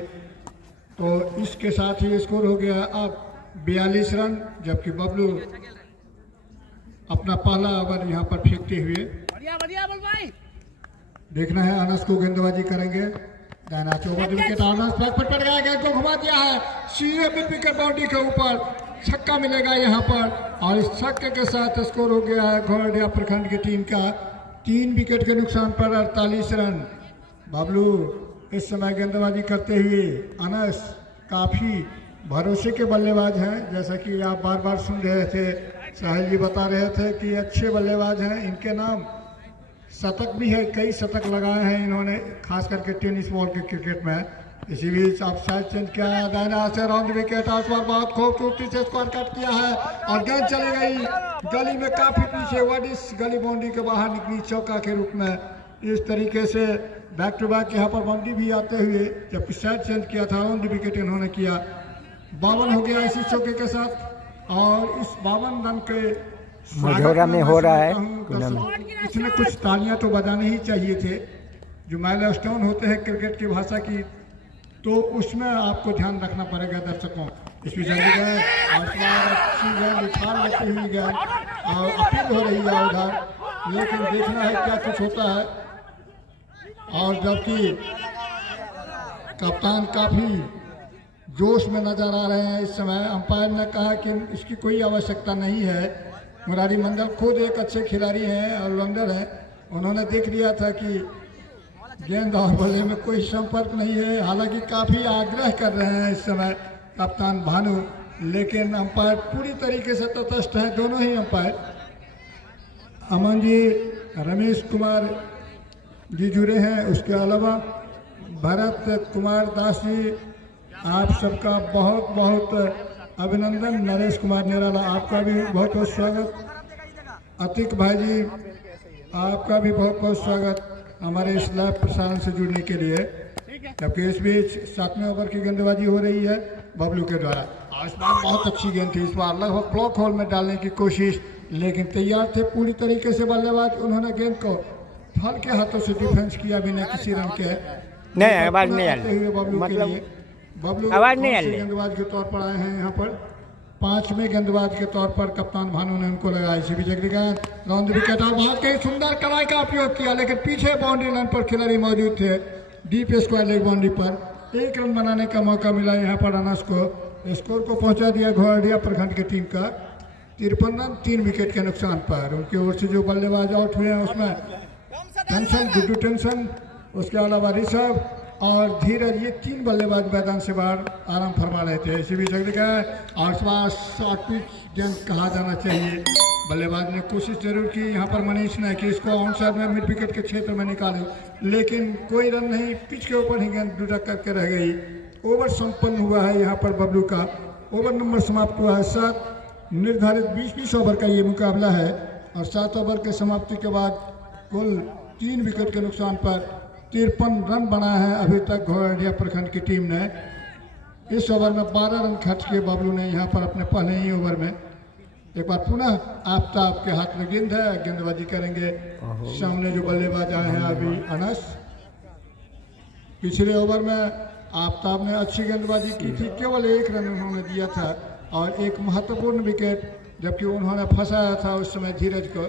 तो इसके साथ ही स्कोर हो गया अब 42 रन। जबकि बबलू अपना पहला ओवर यहां पर फेंकते हुए देखना है अनस को गेंदबाजी करेंगे। दाना चौबा विकेट, अनस बैक पर पड़ गया, गेंद को घुमा दिया है सीधे मिड विकेट बाउंड्री के ऊपर, छक्का मिलेगा यहां पर और इस छक्के के साथ स्कोर हो गया है घोरडिया प्रखंड की टीम का 3 विकेट के नुकसान पर 48 रन। बबलू इस समय गेंदबाजी करते हुए, अनस काफ़ी भरोसे के बल्लेबाज हैं, जैसा कि आप बार बार सुन रहे थे, साहिल जी बता रहे थे कि अच्छे बल्लेबाज हैं, इनके नाम शतक भी है, कई शतक लगाए हैं इन्होंने, खास करके टेनिस बॉल के क्रिकेट में। इसी बीच आप शायद चेंज किया है, दाना से राउंड विकेट, आस पास बहुत खूबसूरती से स्कोर कट किया है और गेंद चली गई गली में काफ़ी पीछे, वाडिस गली बाउंड्री के बाहर निकली चौका के रूप में। इस तरीके से बैक टू बैक यहाँ पर बाउंड्री भी आते हुए, जबकि साइड चेंज किया था, राउंड विकेट इन्होंने किया। 52 हो गया इसी चौके के साथ और इस 52 रन के मझौरा में हो रहा है। कुछ न कुछ तालियां तो बजाने ही चाहिए थे, जो माइलस्टोन होते हैं क्रिकेट की भाषा की, तो उसमें आपको ध्यान रखना पड़ेगा दर्शकों। इसमें जल्दी गए और अच्छी गेंद उछाल लेती हुई गेंद और अपील हो रही है उधर, लेकिन देखना है क्या कुछ होता है। और जबकि कप्तान काफ़ी जोश में नजर आ रहे हैं इस समय, अंपायर ने कहा कि इसकी कोई आवश्यकता नहीं है। मुरारी मंडल खुद एक अच्छे खिलाड़ी हैं, ऑलराउंडर हैं, उन्होंने देख लिया था कि गेंद और बल्ले में कोई संपर्क नहीं है। हालांकि काफ़ी आग्रह कर रहे हैं इस समय कप्तान भानु, लेकिन अंपायर पूरी तरीके से तटस्थ हैं, दोनों ही अंपायर। अमन जी, रमेश कुमार जी जुड़े हैं, उसके अलावा भरत कुमार दास जी, आप सबका बहुत बहुत अभिनंदन। नरेश कुमार निराला, आपका भी बहुत बहुत स्वागत। अतिक भाई जी, आपका भी बहुत बहुत स्वागत। हमारे इस लाइव प्रसारण से जुड़ने के लिए। जबकि इस बीच 7वें ओवर की गेंदबाजी हो रही है बबलू के द्वारा। और इस बार बहुत अच्छी गेंद थी, इस बार लगभग ब्लॉक होल में डालने की कोशिश, लेकिन तैयार थे पूरी तरीके से बल्लेबाज। उन्होंने गेंद को हल्के हाथों से डिफेंस किया बिना किसी रन के। नहीं आवाज नहीं आ हुए बबलू के मतलब लिए। बबलू आवाज नहीं आ कौन से रही। गेंदबाज के तौर पर आए हैं यहाँ पर? 5वें गेंदबाज के तौर पर कप्तान भानु ने उनको लगाया। इसी बीच राउंड विकेट और बहुत ही सुंदर कलाई का उपयोग किया, लेकिन पीछे बाउंड्री लाइन पर खिलाड़ी मौजूद थे। डीप स्क्वायर लेग बाउंड्री पर 1 रन बनाने का मौका मिला यहाँ पर अनस को। स्कोर को पहुंचा दिया घोड़िया प्रखंड की टीम का 53 रन 3 विकेट के नुकसान पर। उनकी ओर से जो बल्लेबाज आउट हुए हैं उसमें टेंशन, गुड्डू टेंशन, उसके अलावा ऋषभ और धीरज, ये 3 बल्लेबाज मैदान से बाहर आराम फरमा रहे थे। इसी बीच और शॉर्ट पिच गेंद कहा जाना चाहिए। बल्लेबाज ने कोशिश जरूर की यहाँ पर मनीष ने कि इसको ऑन साइड में मिड विकेट के क्षेत्र में निकाले, लेकिन कोई रन नहीं, पिच के ऊपर ही गेंद दुटक करके रह गई। ओवर संपन्न हुआ है यहाँ पर बबलू का। ओवर नंबर समाप्त हुआ है 7। निर्धारित 20-20 ओवर का ये मुकाबला है और 7 ओवर के समाप्ति के बाद कुल 3 विकेट के नुकसान पर 53 रन बना है अभी तक घोड़िया प्रखंड की टीम ने। इस ओवर में 12 रन खर्च किए बबलू ने यहाँ पर अपने पहले ही ओवर में। एक बार पुनः आफ्ताब के हाथ में गेंद है, गेंदबाजी करेंगे। सामने जो बल्लेबाज आए हैं अभी अनस। पिछले ओवर में आफ्ताब ने अच्छी गेंदबाजी की थी, केवल 1 रन उन्होंने दिया था और एक महत्वपूर्ण विकेट, जबकि उन्होंने फंसाया था उस समय धीरज को।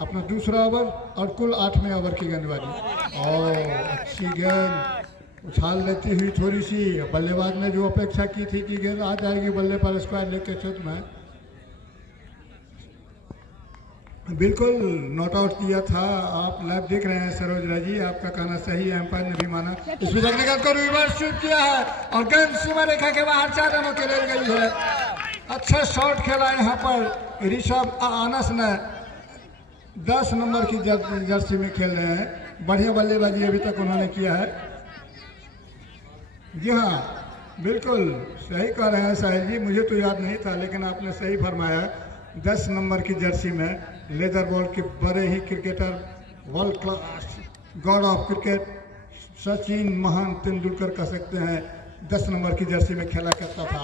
अपना दूसरा ओवर और कुल 8वें ओवर की गेंदबाजी। और अच्छी गेंद उछाल लेती हुई थोड़ी सी, बल्लेबाज ने जो अपेक्षा की थी कि गेंद आ जाएगी बल्ले पर स्क्वायर लेग के क्षेत्र में, बिल्कुल नॉट आउट किया था। आप लाइव देख रहे हैं सरोज राजी, आपका कहना सही है, एम्पायर ने भी माना। इसमें गेंद को रिवर्स शूट किया है और गेंद सीमा रेखा के बाहर 4 रनों के लिए गई है। अच्छा शॉट खेला यहाँ पर ऋषभ अनस ने। 10 नंबर की जर्सी में खेल रहे हैं, बढ़िया बल्लेबाजी अभी तक उन्होंने किया है। जी हाँ, बिल्कुल सही कह रहे हैं साहिल जी, मुझे तो याद नहीं था लेकिन आपने सही फरमाया। 10 नंबर की जर्सी में लेदर बॉल के बड़े ही cricketer, world class god of cricket Sachin महान तेंदुलकर कह सकते हैं, 10 नंबर की जर्सी में खेला करता था।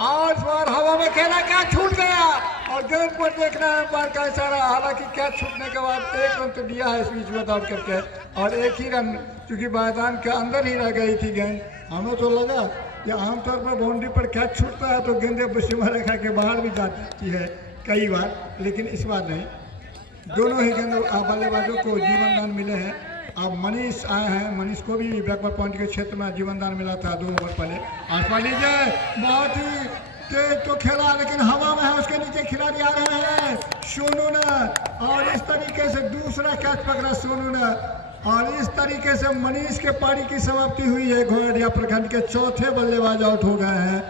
और इस बार हवा में खेला, क्या छूट गया और गेंद पर देखना है बार का इशारा। हालांकि कैच छूटने के बाद 1 रन तो दिया है इस बीच में दौड़ करके और 1 ही रन क्योंकि मैदान के अंदर ही रह गई थी गेंद। हमें तो लगा कि आमतौर पर बाउंड्री पर कैच छूटता है तो गेंदें सीमा रेखा के बाहर भी जाती है कई बार, लेकिन इस बार नहीं। दोनों ही गेंद बल्लेबाजों को जीवन दान मिले हैं। अब मनीष आए हैं, मनीष को भी बैकवर्ड पॉइंट के क्षेत्र में जीवन दान मिला था 2 ओवर पहले। आसमान लीजिए, बहुत ही तेज तो खेला लेकिन हवा में है, उसके नीचे खिलाड़ी आ रहे हैं सोनू ने और इस तरीके से दूसरा कैच पकड़ा सोनू ने और इस तरीके से मनीष के पारी की समाप्ति हुई है। घोड़िया प्रखंड के चौथे बल्लेबाज आउट हो गए हैं।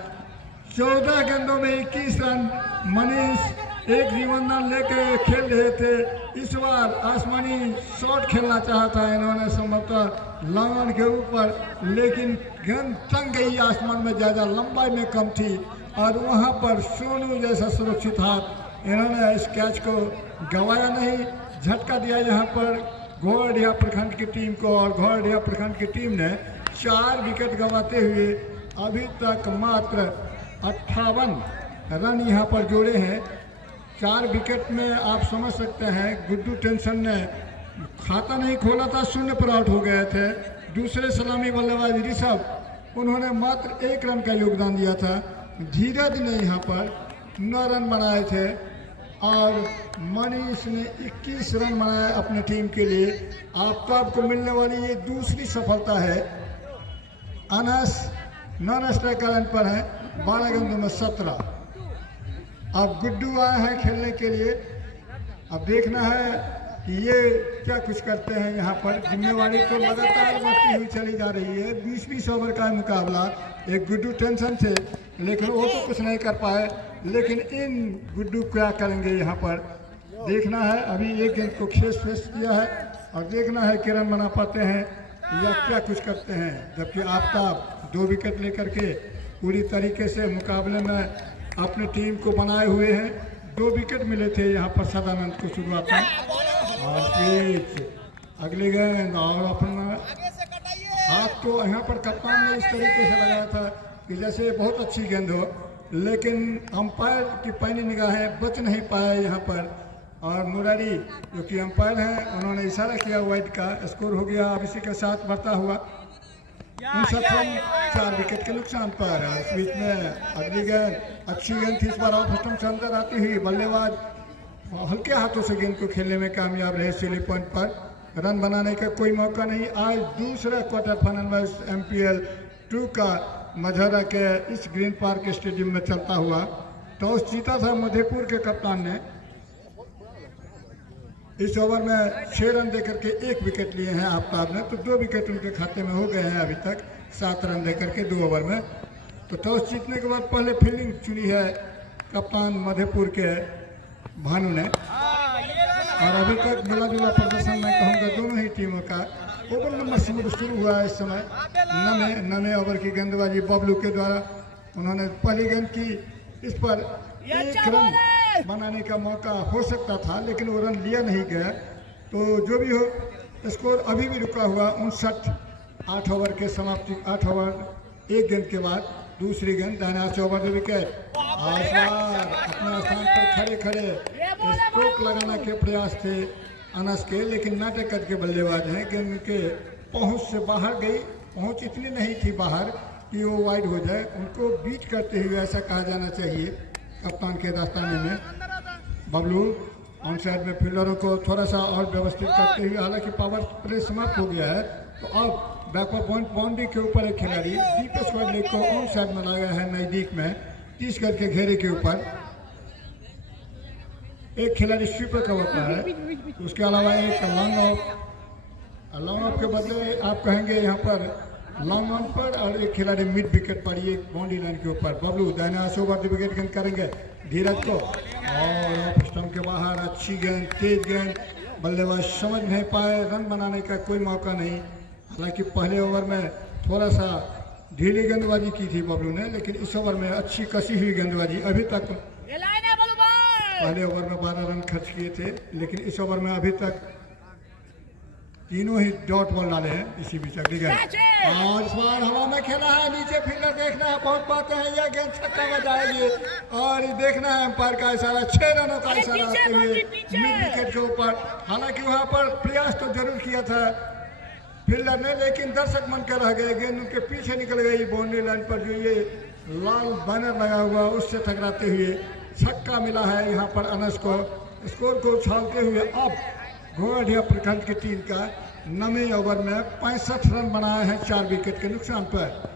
14 गेंदों में 21 रन मनीष एक जीवन दान लेके खेल रहे थे। इस बार आसमानी शॉट खेलना चाहता है इन्होंने संभवतः लॉन्ग के ऊपर, लेकिन गेंद तंग गई आसमान में, ज़्यादा लंबाई में कम थी और वहां पर सोनू जैसा सुरक्षित हाथ, इन्होंने इस कैच को गंवाया नहीं, झटका दिया यहाँ पर घोड़िया प्रखंड की टीम को। और घोड़िया प्रखंड की टीम ने 4 विकेट गंवाते हुए अभी तक मात्र 58 रन यहाँ पर जोड़े हैं। 4 विकेट में आप समझ सकते हैं गुड्डू टेंशन ने खाता नहीं खोला था, 0 पर आउट हो गए थे। दूसरे सलामी बल्लेबाज ऋषभ, उन्होंने मात्र 1 रन का योगदान दिया था। धीरज ने यहाँ पर 9 रन बनाए थे और मनीष ने 21 रन बनाए अपनी टीम के लिए। आपको मिलने वाली ये दूसरी सफलता है। अनस नॉन स्ट्राइकर रन पर है, 12 गेंदों में 17। अब गुड्डू आए हैं खेलने के लिए। अब देखना है कि ये क्या कुछ करते हैं यहाँ पर। जिम्मेवारी तो लगातार बढ़ती हुई चली जा रही है। 20-20 ओवर का मुकाबला। एक गुड्डू टेंशन थे लेकिन वो तो कुछ नहीं कर पाए, लेकिन इन गुड्डू क्या करेंगे यहाँ पर देखना है। अभी एक गेंद को फेस किया है और देखना है कि रन बना पाते हैं या क्या कुछ करते हैं। जबकि आफ्ताब 2 विकेट लेकर के पूरी तरीके से मुकाबले में अपनी टीम को बनाए हुए हैं। 2 विकेट मिले थे यहाँ पर सदानंद को शुरुआत में। और अगली गेंद और अपना हाथ तो यहाँ पर कप्तान ने इस तरीके से लगाया था कि जैसे बहुत अच्छी गेंद हो, लेकिन अंपायर की पैनी निगाहें बच नहीं पाए यहाँ पर। और मुरारी जो कि अंपायर हैं, उन्होंने इशारा किया वाइड का। स्कोर हो गया अब इसी के साथ बढ़ता हुआ 59 रन, 4 विकेट के नुकसान पर। और इस बीच में अगली गेंद अच्छी गेंद थी, इस बार ऑफ स्टंप से अंदर आती हुई बल्लेबाज हल्के हाथों से गेंद को खेलने में कामयाब रहे। सिली पॉइंट पर रन बनाने का कोई मौका नहीं। आज दूसरा क्वार्टर फाइनल मैच MPL 2 का मझौरा के इस ग्रीन पार्क स्टेडियम में चलता हुआ। टॉस जीता था मधेपुर के कप्तान ने। इस ओवर में 6 रन देकर के 1 विकेट लिए हैं आफ्ताब ने, तो 2 विकेट उनके खाते में हो गए हैं अभी तक 7 रन देकर के 2 ओवर में। तो टॉस जीतने के बाद पहले फील्डिंग चुनी है कप्तान मधेपुर के भानु ने। और अभी तक मिला जुला प्रदर्शन मैं कहूँगा दोनों ही टीमों का। ओवर नंबर शुरू हुआ है इस समय। नवे ओवर की गेंदबाजी बबलू के द्वारा। उन्होंने पहली गेंद की, इस पर 1 रन बनाने का मौका हो सकता था, लेकिन वो रन लिया नहीं गया। तो जो भी हो, स्कोर अभी भी रुका हुआ 59। 8 ओवर के समाप्ति, 8 ओवर 1 गेंद के बाद दूसरी गेंद दाहिने हाथ से ओवर द विकेट। अपने स्थान पर खड़े खड़े स्ट्रोक लगाने के प्रयास थे अनस के, लेकिन नाटक करके बल्लेबाज हैं। गेंद के पहुंच से बाहर गई, पहुंच इतनी नहीं थी बाहर कि वो वाइड हो जाए। उनको बीट करते हुए ऐसा कहा जाना चाहिए कप्तान के दास्ताने में। बबलू ऑन साइड में फील्डरों को थोड़ा सा और व्यवस्थित करते हुए, हालांकि पावर प्ले समाप्त हो गया है, तो अब बैकवर्ड पॉइंट बाउंड्री के ऊपर एक खिलाड़ी दीपेश वाडले को ऑन साइड में लगाया है नजदीक में 30 गज के घेरे के ऊपर। एक खिलाड़ी स्वीपर कवर पर है, उसके अलावा एक लॉन्ग ऑफ के बदले आप कहेंगे यहाँ पर लॉन्ग ऑन पर, और एक खिलाड़ी मिड विकेट पर, ये बाउंड्री लाइन के ऊपर। बबलू दाहिने हाथ से ओवर द विकेट गेंद करेंगे धीरज को, और स्टंप के बाहर अच्छी गेंद, तेज गेंद, बल्लेबाज समझ नहीं पाए, रन बनाने का कोई मौका नहीं। हालांकि पहले ओवर में थोड़ा सा ढीली गेंदबाजी की थी बबलू ने, लेकिन इस ओवर में अच्छी कसी हुई गेंदबाजी। अभी तक पहले ओवर में 12 रन खर्च किए थे, लेकिन इस ओवर में अभी तक तीनों ही डॉट बॉल डाले हैं। इसी बीच अगली गेंद, और इस बार हवा में खेला है, नीचे फील्डर देखना है, बहुत बातें हैं, यह गेंद छक्का में जाएगी। और ये देखना है अंपायर का इशारा, 6 रनों का इशारा आते हुए मिड विकेट के ऊपर। हालांकि वहां पर प्रयास तो जरूर किया था फील्डर ने, लेकिन दर्शक मन कर रह गए, गेंद उनके पीछे निकल गई बाउंड्री लाइन पर। जो ये लाल बैनर लगा हुआ उससे टकराते हुए छक्का मिला है यहाँ पर अनस को। स्कोर को उछालते हुए अब घोड़िया प्रखंड की टीम का 9वें ओवर में 65 रन बनाए हैं 4 विकेट के नुकसान पर।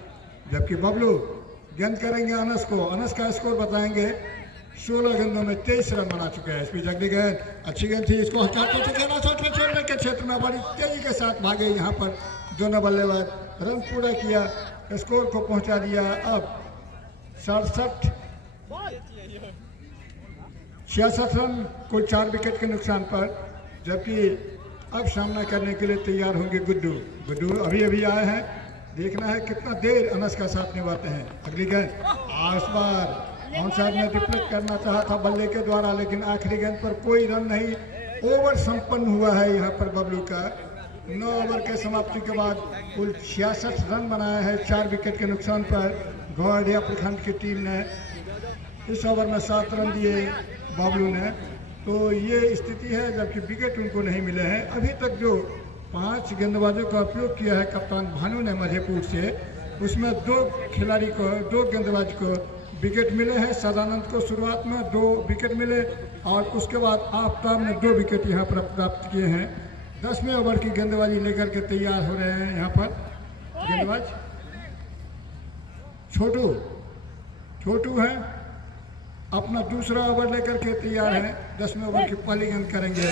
जबकि बबलू गेंद करेंगे अनस को। अनस का स्कोर बताएंगे, 16 गेंदों में 23 रन बना चुके हैं। इस बीच अगली गेंद अच्छी गेंद थी, इसको हटाते थे, छोड़ने के क्षेत्र में बड़ी तेजी के साथ भागे यहाँ पर दोनों बल्लेबाज, रन पूरा किया, स्कोर को पहुंचा दिया अब 66 रन कुल 4 विकेट के नुकसान पर। जबकि अब सामना करने के लिए तैयार होंगे गुड्डू अभी आए हैं, देखना है कितना देर अनस का साथ निभाते हैं। अगली गेंद इस बार ऑन साइड में रिफ्लेक्ट करना चाहा था बल्ले के द्वारा, लेकिन आखिरी गेंद पर कोई रन नहीं। ओवर संपन्न हुआ है यहाँ पर बबलू का। 9 ओवर के समाप्ति के बाद कुल 66 रन बनाए हैं 4 विकेट के नुकसान पर। घोड़िया प्रखंड की टीम ने इस ओवर में 7 रन दिए बबलू ने। तो ये स्थिति है, जबकि विकेट उनको नहीं मिले हैं। अभी तक जो 5 गेंदबाजों का उपयोग किया है कप्तान भानु ने मधेपुर से, उसमें 2 खिलाड़ी को, 2 गेंदबाज को विकेट मिले हैं। सदानंद को शुरुआत में 2 विकेट मिले, और उसके बाद आफ्ताब ने 2 विकेट यहाँ पर प्राप्त किए हैं। 10वें ओवर की गेंदबाजी लेकर के तैयार हो रहे हैं यहाँ पर गेंदबाज छोटू है, अपना दूसरा ओवर लेकर के तैयार है। 10वें ओवर की पहली गेंद करेंगे,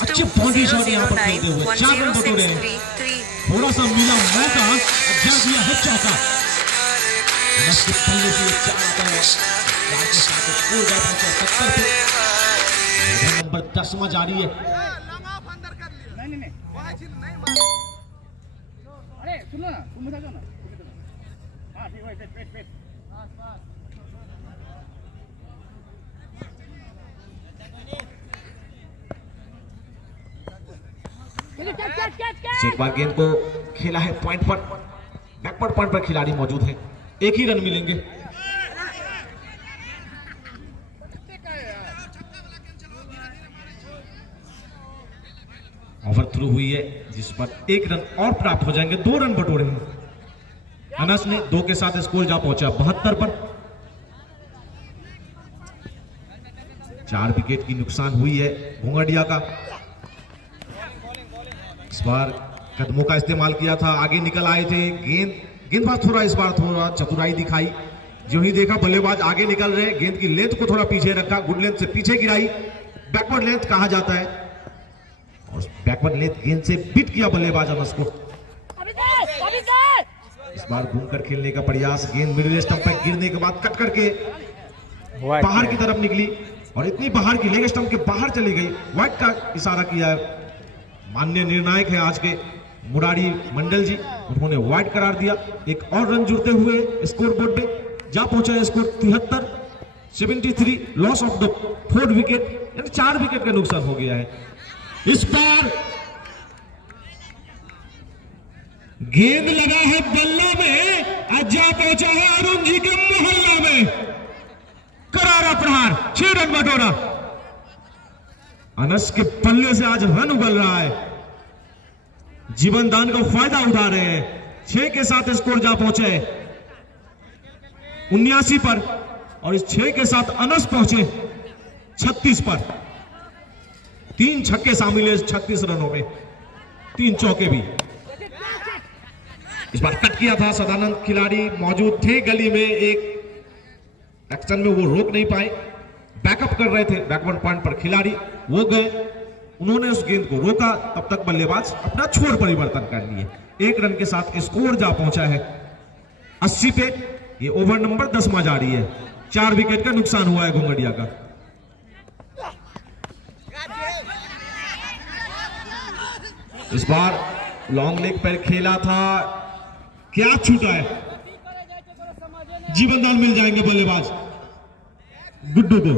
अच्छे बाउंड्री शॉट यहाँ पर खेलते हुए 4 रन बटोरे हैं। थोड़ा सा मिला मौका, जड़ दिया है चौका। पहले से 4 आता है, नंबर 10 जारी है। सुनो ना तुम बता दो ना हाँ ठीक है पेट एक बार गेंद को खेला है पॉइंट पर, बैकवर्ड पॉइंट पर खिलाड़ी मौजूद है, एक ही रन मिलेंगे। ओवर थ्रू हुई है जिस पर एक रन और प्राप्त हो जाएंगे, 2 रन बटोरे हैं। अनस ने 2 के साथ स्कोर जा पहुंचा 72 पर। 4 विकेट की नुकसान हुई है घोंगडिया का। इस बार कदमों का इस्तेमाल किया था, आगे निकल आए थे, गेंदबाज थोड़ा इस बार थोड़ा चतुराई दिखाई, जो ही देखा बल्लेबाज आगे निकल रहे, गेंद की लेंथ को थोड़ा पीछे रखा, गुड लेंथ से पीछे गिराई, बैकवर्ड लेंथ कहा जाता है, और बैकवर्ड लेंथ गेंद से बीट किया बल्लेबाज अनस को। इस बार घूमकर खेलने का प्रयास, गेंद मिडिल स्टंप पर गिरने के बाद कट करके बाहर की तरफ निकली और इतनी बाहर की लेग स्टंप के बाहर चली गई। वाइड का इशारा किया है माननीय निर्णायक है आज के मुरारी मंडल जी, उन्होंने वाइड करार दिया। एक और रन जुड़ते हुए स्कोर बोर्ड में जा पहुंचा है score 73 loss of the 4th wicket, यानी 4 विकेट का नुकसान हो गया है। इस बार गेंद लगा है बल्ला में, आज जा पहुंचा है अरुण जी के मोहल्ला में, करारा प्रहार, 6 रन बटोरा। अनस के पल्ले से आज रन उगल रहा है, जीवन दान का फायदा उठा रहे हैं। 6 के साथ स्कोर जा पहुंचे 79 पर, और इस 6 के साथ अनस पहुंचे 36 पर। 3 छक्के शामिल है 36 रनों में, 3 चौके भी। इस बार कट किया था, सदानंद खिलाड़ी मौजूद थे गली में, एक एक्शन में वो रोक नहीं पाए, बैकअप कर रहे थे, बैकवर्ड पॉइंट पर खिलाड़ी वो गए, उन्होंने उस गेंद को रोका, तब तक बल्लेबाज अपना छोर परिवर्तन कर लिए। 1 रन के साथ स्कोर जा पहुंचा है 80 पे। ये ओवर नंबर 10 में जारी है। 4 विकेट का नुकसान हुआ है घोंगडिया का। इस बार लॉन्ग लेग पर खेला था, क्या छूटा है, जीवन दान मिल जाएंगे बल्लेबाज गुड्डू को।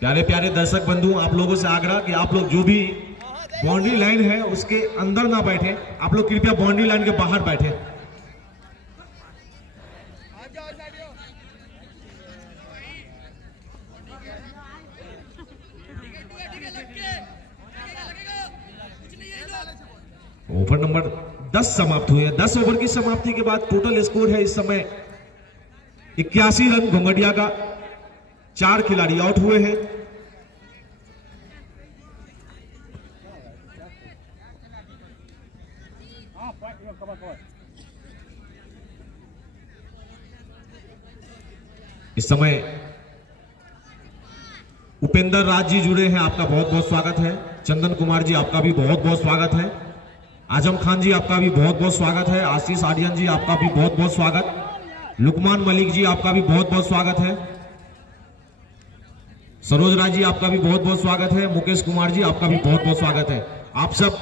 प्यारे प्यारे दर्शक बंधु, आप लोगों से आग्रह कि आप लोग जो भी बाउंड्री लाइन है उसके अंदर ना बैठे, आप लोग कृपया बाउंड्री लाइन के बाहर बैठे। ओवर नंबर 10 समाप्त हुए। 10 ओवर की समाप्ति के बाद टोटल स्कोर है इस समय 81 रन घोंगडिया का। 4 खिलाड़ी आउट हुए हैं। इस समय उपेंद्र राज जी जुड़े हैं, आपका बहुत बहुत स्वागत है। चंदन कुमार जी आपका भी बहुत बहुत स्वागत है। आजम खान जी आपका भी बहुत बहुत स्वागत है। आशीष आर्यन जी आपका भी बहुत बहुत स्वागत। लुकमान मलिक जी आपका भी बहुत बहुत स्वागत है। सरोज राज जी आपका भी बहुत बहुत स्वागत है। मुकेश कुमार जी आपका भी बहुत बहुत स्वागत है। आप सब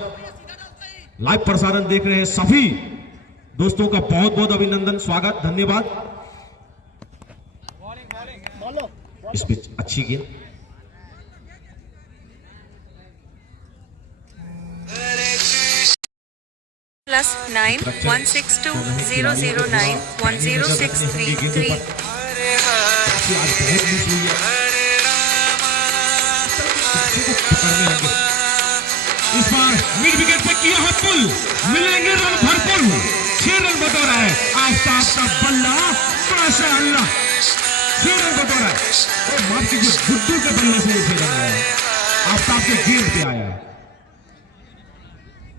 लाइव प्रसारण देख रहे हैं, सभी दोस्तों का बहुत बहुत अभिनंदन, स्वागत, धन्यवाद। इस बीच अच्छी गेंद, +9 162 009 10633। आज बहुत मिस हुई है। इस बार मिड विकेट पे किया है पुल, मिलेंगे रन भरपूर। 6 रन बटोरा है आफ्ताब का बल्ला, माशाअल्लाह 6 रन बटोरा है। और माफ कीजिए, गुड्डू के बल्ले से 6 रन आया है, आफ्ताब के गेंद पे आया है।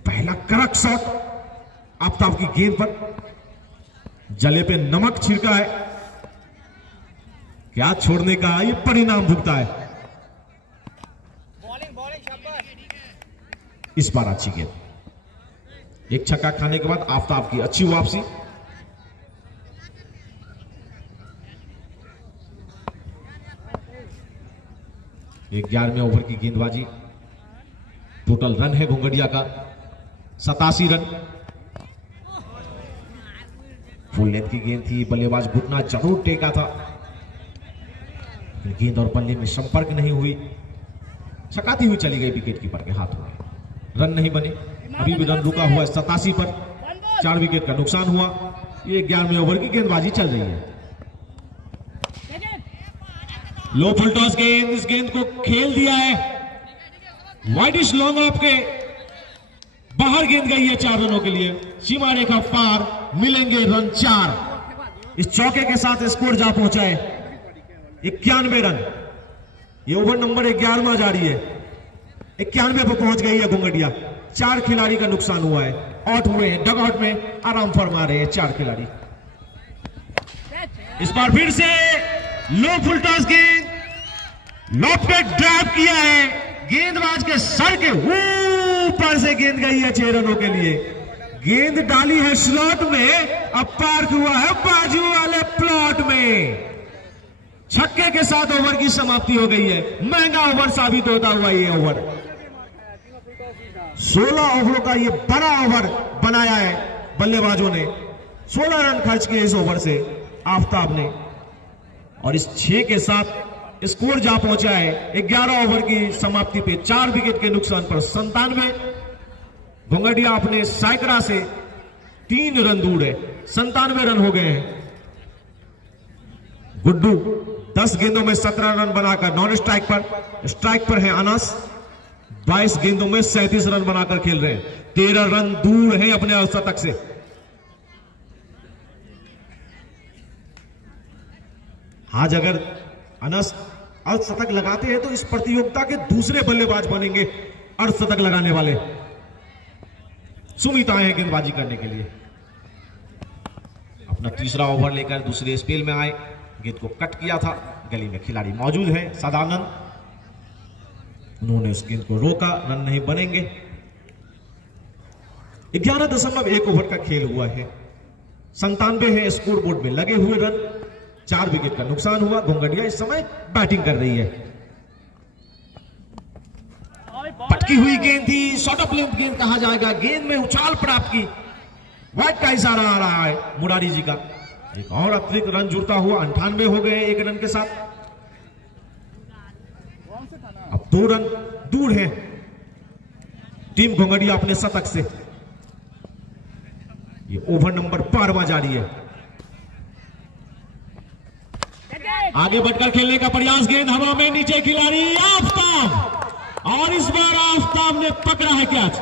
पहला कड़क शॉट आफ्ताब की गेंद पर, जले पे नमक छिड़का है, क्या छोड़ने का ये परिणाम भुगता है। इस बार अच्छी गेंद, एक छक्का खाने के बाद आफ्ताब की अच्छी वापसी। एक 11वें ओवर की गेंदबाजी। टोटल रन है घोंगडिया का 87 रन। फुल लेंथ की गेंद थी, बल्लेबाज घुटना जरूर टेका था, गेंद और बल्ले में संपर्क नहीं हुई, छकाती हुई चली गई विकेट कीपर के हाथों में। रन नहीं बने, अभी भी रन रुका हुआ है 87 पर। 4 विकेट का नुकसान हुआ। ये 11वें ओवर की गेंदबाजी चल रही है। लो फुल टॉस गेंद, इस गेंद को खेल दिया है, वाइडिश लॉन्ग ऑफ के बाहर गेंद गई है 4 रनों के लिए। सीमा रेखा पार, मिलेंगे रन 4। इस चौके के साथ स्कोर जा पहुंचा है 91 रन। ये ओवर नंबर 11वां जारी है, 91 पर पहुंच गई है घोंगडिया। 4 खिलाड़ी का नुकसान हुआ है, आउट हुए हैं, डग आउट में आराम फरमा रहे हैं 4 खिलाड़ी। इस बार फिर से लो फुल टॉस गेंद, लॉफ्टेड ड्राइव किया है, गेंदबाज के सर के ऊपर से गेंद गई है 6 रनों के लिए। गेंद डाली है स्लॉट में, अब पार्क हुआ है बाजू वाले प्लॉट में। छक्के के साथ ओवर की समाप्ति हो गई है। महंगा ओवर साबित होता हुआ ये ओवर, 16 ओवरों का ये बड़ा ओवर बनाया है बल्लेबाजों ने। 16 रन खर्च किए इस ओवर से आफताब ने, और इस 6 के साथ स्कोर जा पहुंचा है 11 ओवर की समाप्ति पे 4 विकेट के नुकसान पर 97। घोंगडिया अपने साइकरा से 3 रन दूर है, 97 रन हो गए हैं। गुड्डू 10 गेंदों में 17 रन बनाकर नॉन स्ट्राइक पर है अनस। 22 गेंदों में 37 रन बनाकर खेल रहे हैं, 13 रन दूर है अपने अर्धशतक से। आज अगर अनस अर्धशतक लगाते हैं तो इस प्रतियोगिता के दूसरे बल्लेबाज बनेंगे अर्धशतक लगाने वाले। सुमित आए हैं गेंदबाजी करने के लिए, अपना तीसरा ओवर लेकर दूसरे स्पेल में आए। गेंद को कट किया था, गली में खिलाड़ी मौजूद है सदानंद, उन्होंने उस गेंद को रोका, रन नहीं बनेंगे। 11.1 ओवर का खेल हुआ है, 97 है स्कोर बोर्ड में लगे हुए रन। 4 विकेट का नुकसान हुआ। घोंगडिया इस समय बैटिंग कर रही है। पटकी हुई गेंद थी, शॉर्ट ऑफ लेंथ गेंद कहा जाएगा, गेंद में उछाल प्राप्त की, वाइड का इशारा आ रहा है मुरारी जी का। एक और अतिरिक्त रन जुड़ता हुआ 98 हो गए 1 रन के साथ। अब 2 रन दूर है टीम घोंगडिया अपने शतक से। ये ओवर नंबर 12वां जारी है। आगे बढ़कर खेलने का प्रयास, गेंद हवा में, नीचे खिलाड़ी आफताब, और इस बार आफताब ने पकड़ा है कैच।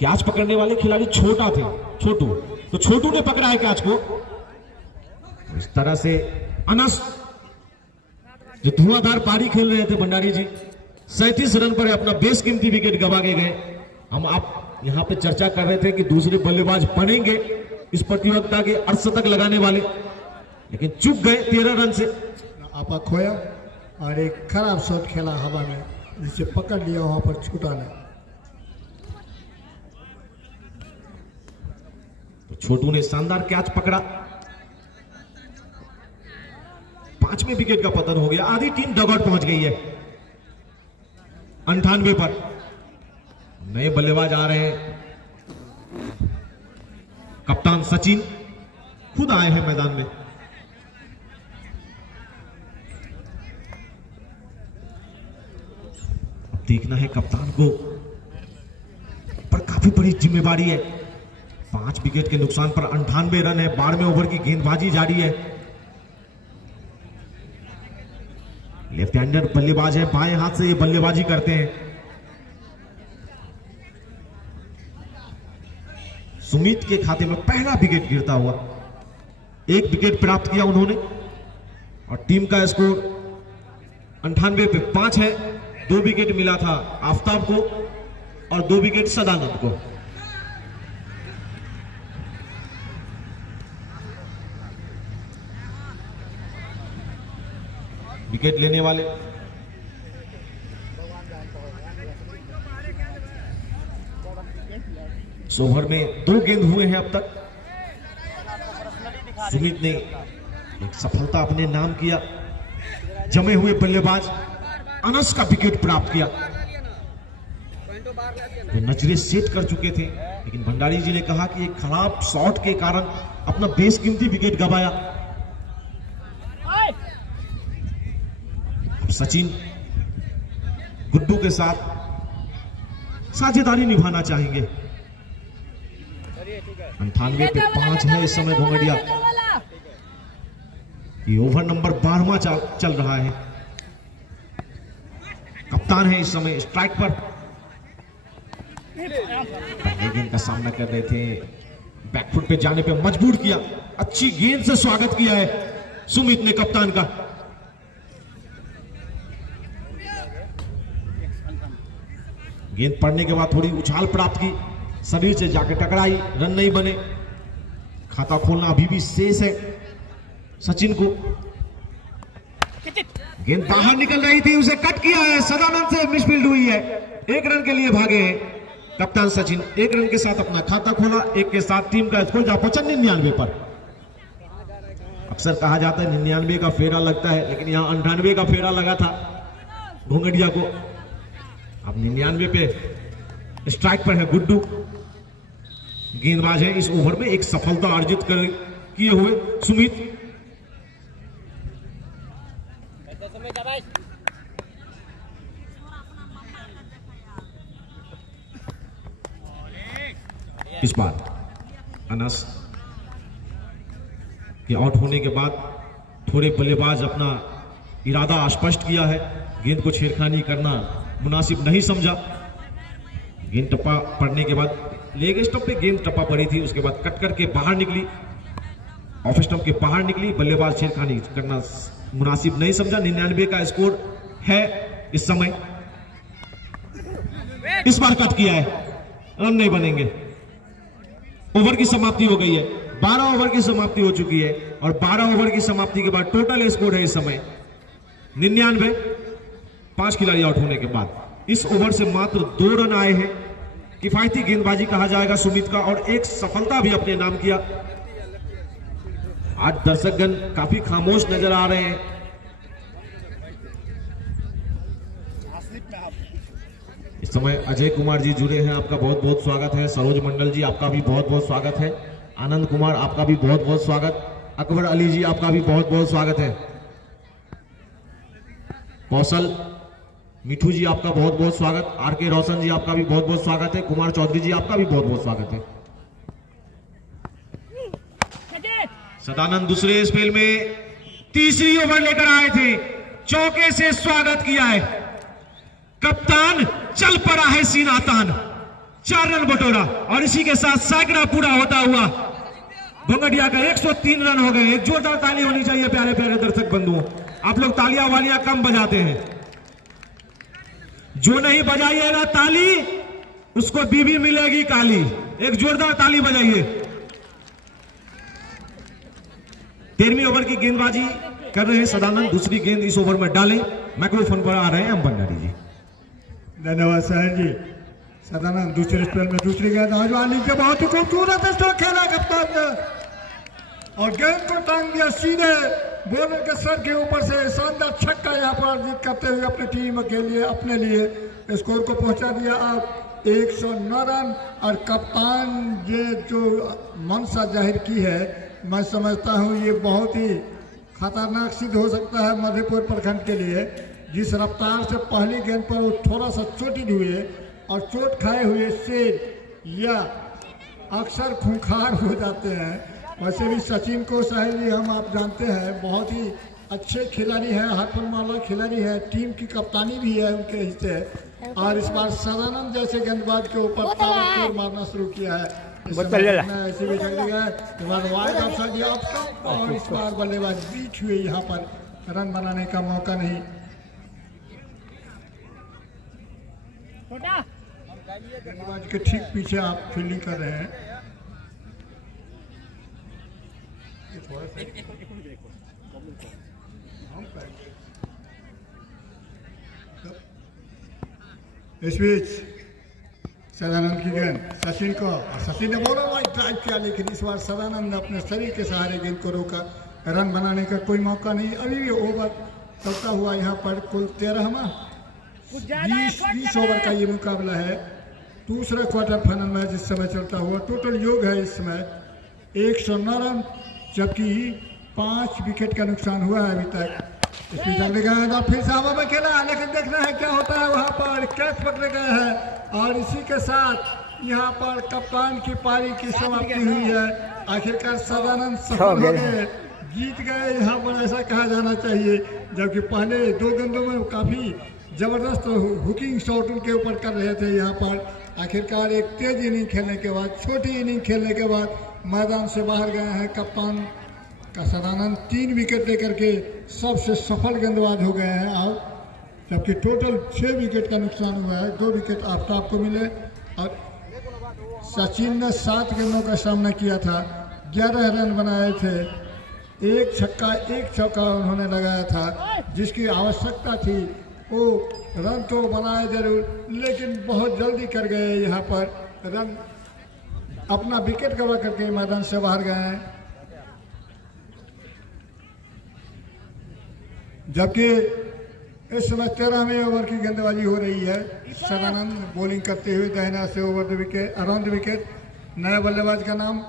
कैच पकड़ने वाले खिलाड़ी छोटा थे, छोटू, तो छोटू ने पकड़ा है कैच को। इस तरह से अनस जो धुआंधार पारी खेल रहे थे भंडारी जी, 37 रन पर अपना बेशकीमती विकेट गवा के गए। हम आप यहां पे चर्चा कर रहे थे कि दूसरे बल्लेबाज बनेंगे इस प्रतियोगिता के अर्धशतक लगाने वाले, लेकिन चूक गए 13 रन से। आपा खोया और एक खराब शॉट खेला हवा में, जिसे पकड़ लिया, वहां पर छूटा नहीं। तो छोटू ने शानदार कैच पकड़ा। 5वें विकेट का पतन हो गया। आधी टीम डगआउट पहुंच गई है 98 पर। नए बल्लेबाज आ रहे हैं, कप्तान सचिन खुद आए हैं मैदान में। अब देखना है कप्तान को, पर काफी बड़ी जिम्मेवारी है। 5 विकेट के नुकसान पर 98 रन है, 12वें ओवर की गेंदबाजी जारी है। लेफ्ट हैंडर बल्लेबाज है, बाएं हाथ से ये बल्लेबाजी करते हैं। सुमित के खाते में पहला विकेट गिरता हुआ, 1 विकेट प्राप्त किया उन्होंने, और टीम का स्कोर 98 पे 5 है। 2 विकेट मिला था आफताब को और 2 विकेट सदानंद को। विकेट लेने वाले इस ओवर में 2 गेंद हुए हैं अब तक। सुमित ने एक सफलता अपने नाम किया। जमे हुए बल्लेबाज अनस का विकेट प्राप्त किया। तो नजरें सेट कर चुके थे, लेकिन भंडारी जी ने कहा कि एक खराब शॉट के कारण अपना बेशकीमती विकेट गंवाया। अब सचिन गुड्डू के साथ साझेदारी निभाना चाहेंगे। 98 पे 5 है इस समय घोंगडिया। ये ओवर नंबर 12वां चल रहा है। कप्तान है इस समय स्ट्राइक पर। पहले गेंद का सामना कर रहे थे, बैकफुट पे जाने पे मजबूर किया। अच्छी गेंद से स्वागत किया है सुमित ने कप्तान का। गेंद पड़ने के बाद थोड़ी उछाल प्राप्त की, शरीर से जाकर टकराई, रन नहीं बने। खाता खोलना अभी भी शेष है सचिन को। गेंद बाहर निकल रही थी, उसे कट किया है। सदानंद से मिसफील्ड हुई है। 1 रन के लिए भागे हैं कप्तान सचिन। 1 रन के साथ अपना खाता खोला। 1 के साथ टीम का स्कोर जा पहुंचा 99 पर। अक्सर कहा जाता है 99 का फेरा लगता है, लेकिन यहां 98 का फेरा लगा था घोंगडिया को। अब 99 पे स्ट्राइक पर है गुड्डू। गेंदबाज है इस ओवर में एक सफलता अर्जित किए हुए सुमित। इस बार अनस के आउट होने के बाद थोड़े बल्लेबाज अपना इरादा स्पष्ट किया है। गेंद को छेड़खानी करना मुनासिब नहीं समझा। गेंद टप्पा पड़ने के बाद लेग स्टंप पे गेंद टप्पा पड़ी थी, उसके बाद कट करके बाहर निकली, ऑफ स्टंप के बाहर निकली। बल्लेबाज छेड़खानी करना मुनासिब नहीं समझा। 99 का स्कोर है इस समय। इस बार कट किया है, रन नहीं बनेंगे। ओवर की समाप्ति हो गई है। 12 ओवर की समाप्ति हो चुकी है और 12 ओवर की समाप्ति के बाद टोटल स्कोर है इस समय 99। 5 खिलाड़ी आउट होने के बाद इस ओवर से मात्र 2 रन आए हैं। किफायती गेंदबाजी कहा जाएगा सुमित का, और एक सफलता भी अपने नाम किया। आज दर्शकगण काफी खामोश नजर आ रहे हैं। इस समय अजय कुमार जी जुड़े हैं, आपका बहुत बहुत स्वागत है। सरोज मंडल जी आपका भी बहुत बहुत स्वागत है। आनंद कुमार आपका भी बहुत बहुत स्वागत। अकबर अली जी आपका भी बहुत बहुत स्वागत है। कौशल मिठू जी आपका बहुत बहुत स्वागत। आर के रोशन जी आपका भी बहुत बहुत स्वागत है। कुमार चौधरी जी आपका भी बहुत बहुत स्वागत है। सदानंद दूसरे स्पेल में तीसरी ओवर लेकर आए थे, चौके से स्वागत किया है। कप्तान चल पड़ा है सीना तान। 4 रन बटोरा और इसी के साथ सैकड़ा पूरा होता हुआ घोंगडिया का 103 रन हो गए। एक जोरदार ताली होनी चाहिए प्यारे प्यारे दर्शक बंधुओं। आप लोग तालियां वालियां कम बजाते हैं। जो नहीं बजाइएगा ताली उसको बीबी मिलेगी काली। एक जोरदार ताली बजाइए। 13वीं ओवर की गेंदबाजी कर रहे हैं सदानंद। दूसरी गेंद इस ओवर में डालें। माइक्रोफोन पर आ रहे हैं भंडारी जी। धन्यवाद साहब जी। सदानंद दूसरे स्पेल में दूसरी गेंद आजवानी के बहुत ही खूबसूरत स्ट्रोक खेला कप्तान ने और गेंद को टांग दिया सीधे बॉलर के सर के ऊपर से। शानदार छक्का यहाँ पर अर्जित करते हुए अपनी टीम के लिए अपने लिए स्कोर को पहुंचा दिया। अब 109 रन और कप्तान ये जो मंशा जाहिर की है, मैं समझता हूँ ये बहुत ही खतरनाक सिद्ध हो सकता है मधेपुर प्रखंड के लिए। जिस रफ्तार से पहली गेंद पर वो थोड़ा सा चोटिल हुए और चोट खाए हुए शेर या अक्सर खूंखार हो जाते हैं। वैसे भी सचिन को साहिल जी हम आप जानते हैं बहुत ही अच्छे खिलाड़ी हैं, हाथ पर मारने खिलाड़ी है, टीम की कप्तानी भी है उनके हिस्से। और इस बार सदानंद जैसे गेंदबाज के ऊपर तार मारना शुरू किया है। ऐसे भी चल गया और इस बार बल्लेबाज बीच हुए, यहाँ पर रन बनाने का मौका नहीं। गेंदबाज के ठीक पीछे आप फील्डिंग कर रहे हैं। इस बीच सदानंद की गेंद सचिन को, सचिन ने बॉलर वाइड ड्राइव किया, लेकिन इस बार सदानंद ने अपने शरीर के सहारे गेंद को रोका। रन बनाने का कोई मौका नहीं। अभी भी ओवर चलता हुआ यहाँ पर कुल 13वां 20 ओवर का ये मुकाबला है। दूसरा क्वार्टर फाइनल मैच इस समय चलता हुआ। टोटल योग है इस समय 109 रन, जबकि 5 विकेट का नुकसान हुआ है अभी तक। इसमें अगले गेंद फिर से हवा में खेला, लेकिन देखना है क्या होता है। वहां पर कैच पकड़े गए हैं और इसी के साथ यहाँ पर कप्तान की पारी की समाप्ति हुई है। आखिरकार सदानंद सफल हो गए, जीत गए यहाँ पर, ऐसा कहा जाना चाहिए। जबकि पहले 2 गेंदों में काफी जबरदस्त हुकिंग शॉट उनके ऊपर कर रहे थे। यहाँ पर आखिरकार एक तेज इनिंग खेलने के बाद, छोटी इनिंग खेलने के बाद मैदान से बाहर गए हैं कप्तान का सदानंद। 3 विकेट लेकर के सबसे सफल गेंदबाज हो गए हैं आउट। जबकि टोटल 6 विकेट का नुकसान हुआ है। 2 विकेट आफ्ताब को मिले और सचिन ने 7 गेंदों का सामना किया था, 11 रन बनाए थे। 1 छक्का 1 चौका उन्होंने लगाया था, जिसकी आवश्यकता थी। वो रन तो बनाए जरूर, लेकिन बहुत जल्दी कर गए यहाँ पर रन। अपना विकेट गवा करके मैदान से बाहर गए हैं। जबकि इस समय 13वें ओवर की गेंदबाजी हो रही है। सदानंद बॉलिंग करते हुए दाहिना से over the wicket, around the wicket. नए बल्लेबाज का नाम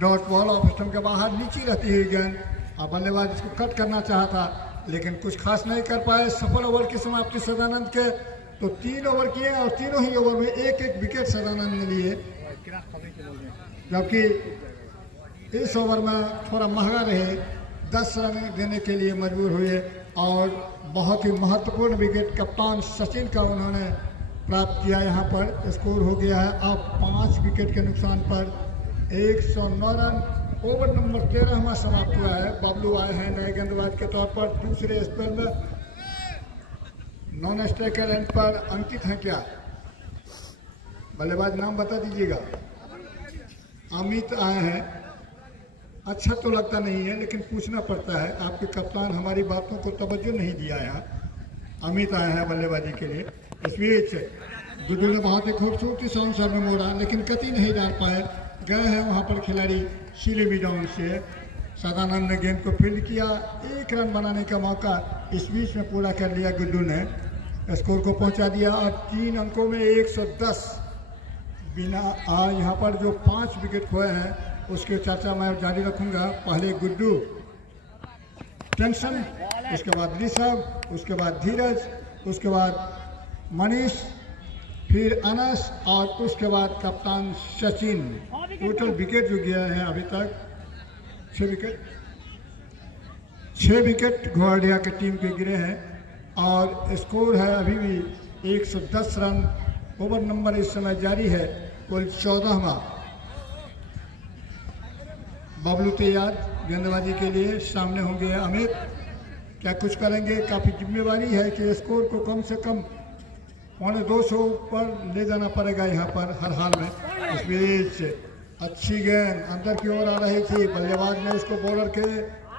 डॉट बॉल, ऑफ स्टंप के बाहर नीचे रहती हुई गेंद। और बल्लेबाज इसको कट करना चाहा था, लेकिन कुछ खास नहीं कर पाए। सफल ओवर की समाप्ति सदानंद के। तो 3 ओवर किए और तीनों ही ओवर में 1-1 विकेट सदानंद ने लिए। जबकि इस ओवर में थोड़ा महंगा रहे, 10 रन देने के लिए मजबूर हुए। और बहुत ही महत्वपूर्ण विकेट कप्तान सचिन का उन्होंने प्राप्त किया। यहाँ पर स्कोर हो गया है अब 5 विकेट के नुकसान पर 109 रन। ओवर नंबर 13वां समाप्त हुआ है। बबलू आए हैं नए गेंदबाज के तौर पर दूसरे स्पेल में। नॉन स्ट्राइकर एंड पर अंकित हैं क्या? बल्लेबाज नाम बता दीजिएगा। अमित आए हैं। अच्छा तो लगता नहीं है, लेकिन पूछना पड़ता है। आपके कप्तान हमारी बातों को तवज्जो नहीं दिया यहाँ। अमित आए हैं बल्लेबाजी के लिए। इस बीच गुड्डू ने बहुत ही खूबसूरती से आंसर में मोड़ा, लेकिन गति नहीं डाल पाए। गए हैं वहाँ पर खिलाड़ी शिलीमी डाउन से। सदानंद ने गेंद को फील्ड किया, 1 रन बनाने का मौका इस बीच में पूरा कर लिया। गुड्डू ने स्कोर को पहुंचा दिया और 3 अंकों में 110 बिना। यहाँ पर जो 5 विकेट खोए हैं उसके चर्चा मैं जारी रखूंगा। पहले गुड्डू, टेंशन, उसके बाद ऋषभ, उसके बाद धीरज, उसके बाद मनीष, फिर अनस और उसके बाद कप्तान सचिन। टोटल विकेट जो गया है अभी तक 6 विकेट। 6 विकेट ग्वालियर की टीम के गिरे हैं और स्कोर है अभी भी 110 रन। ओवर नंबर इस समय जारी है कुल 14वां। बबलू तैयार गेंदबाजी के लिए। सामने होंगे अमित। क्या कुछ करेंगे? काफ़ी जिम्मेवारी है कि स्कोर को कम से कम 250 पर ले जाना पड़ेगा यहाँ पर हर हाल में। इस बीच अच्छी गेंद अंदर की ओर आ रही थी। बल्लेबाज ने उसको बॉलर के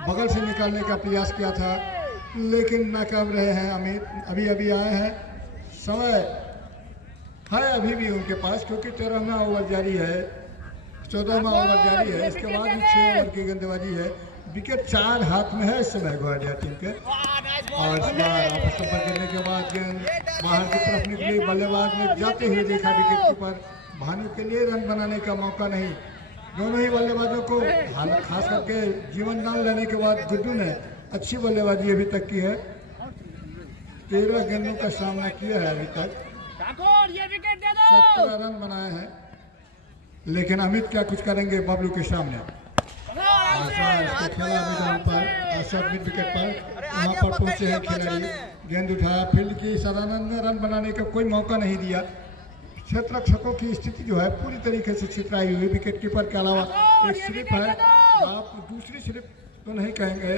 बगल से निकालने का प्रयास किया था, लेकिन नाकाम रहे हैं अमित। अभी अभी आए हैं, समय है अभी भी उनके पास, क्योंकि 13वां ओवर जारी है, 14वां ओवर जारी है। इसके बाद भी 6 ओवर की गेंदबाजी है। विकेट 4 हाथ में है इस समय ग्वालियर टीम के। और इस बार आपस पर गिरने के बाद गेंद बाहर की तरफ निकली। बल्लेबाज ने जाते हुए देखा विकेट कीपर भानु के लिए रन बनाने का मौका नहीं। दोनों ही बल्लेबाजों को खास करके जीवन दान लेने के बाद गुड्डू ने अच्छी बल्लेबाजी अभी तक की है। 13 गेंदों का सामना किया है अभी तक, 17 रन बनाए हैं। लेकिन अमित क्या कुछ करेंगे बबलू के सामने? इसको खेला मैदान पर, मिड विकेट पर वहाँ पर पहुंचे हैं खिलाड़ी। गेंद उठाया, फील्ड की। सदानंद ने रन बनाने का कोई मौका नहीं दिया। क्षेत्ररक्षकों की स्थिति जो है पूरी तरीके से छितराई हुई। विकेट कीपर के अलावा एक स्लिप है, आप दूसरी स्लिप तो नहीं कहेंगे,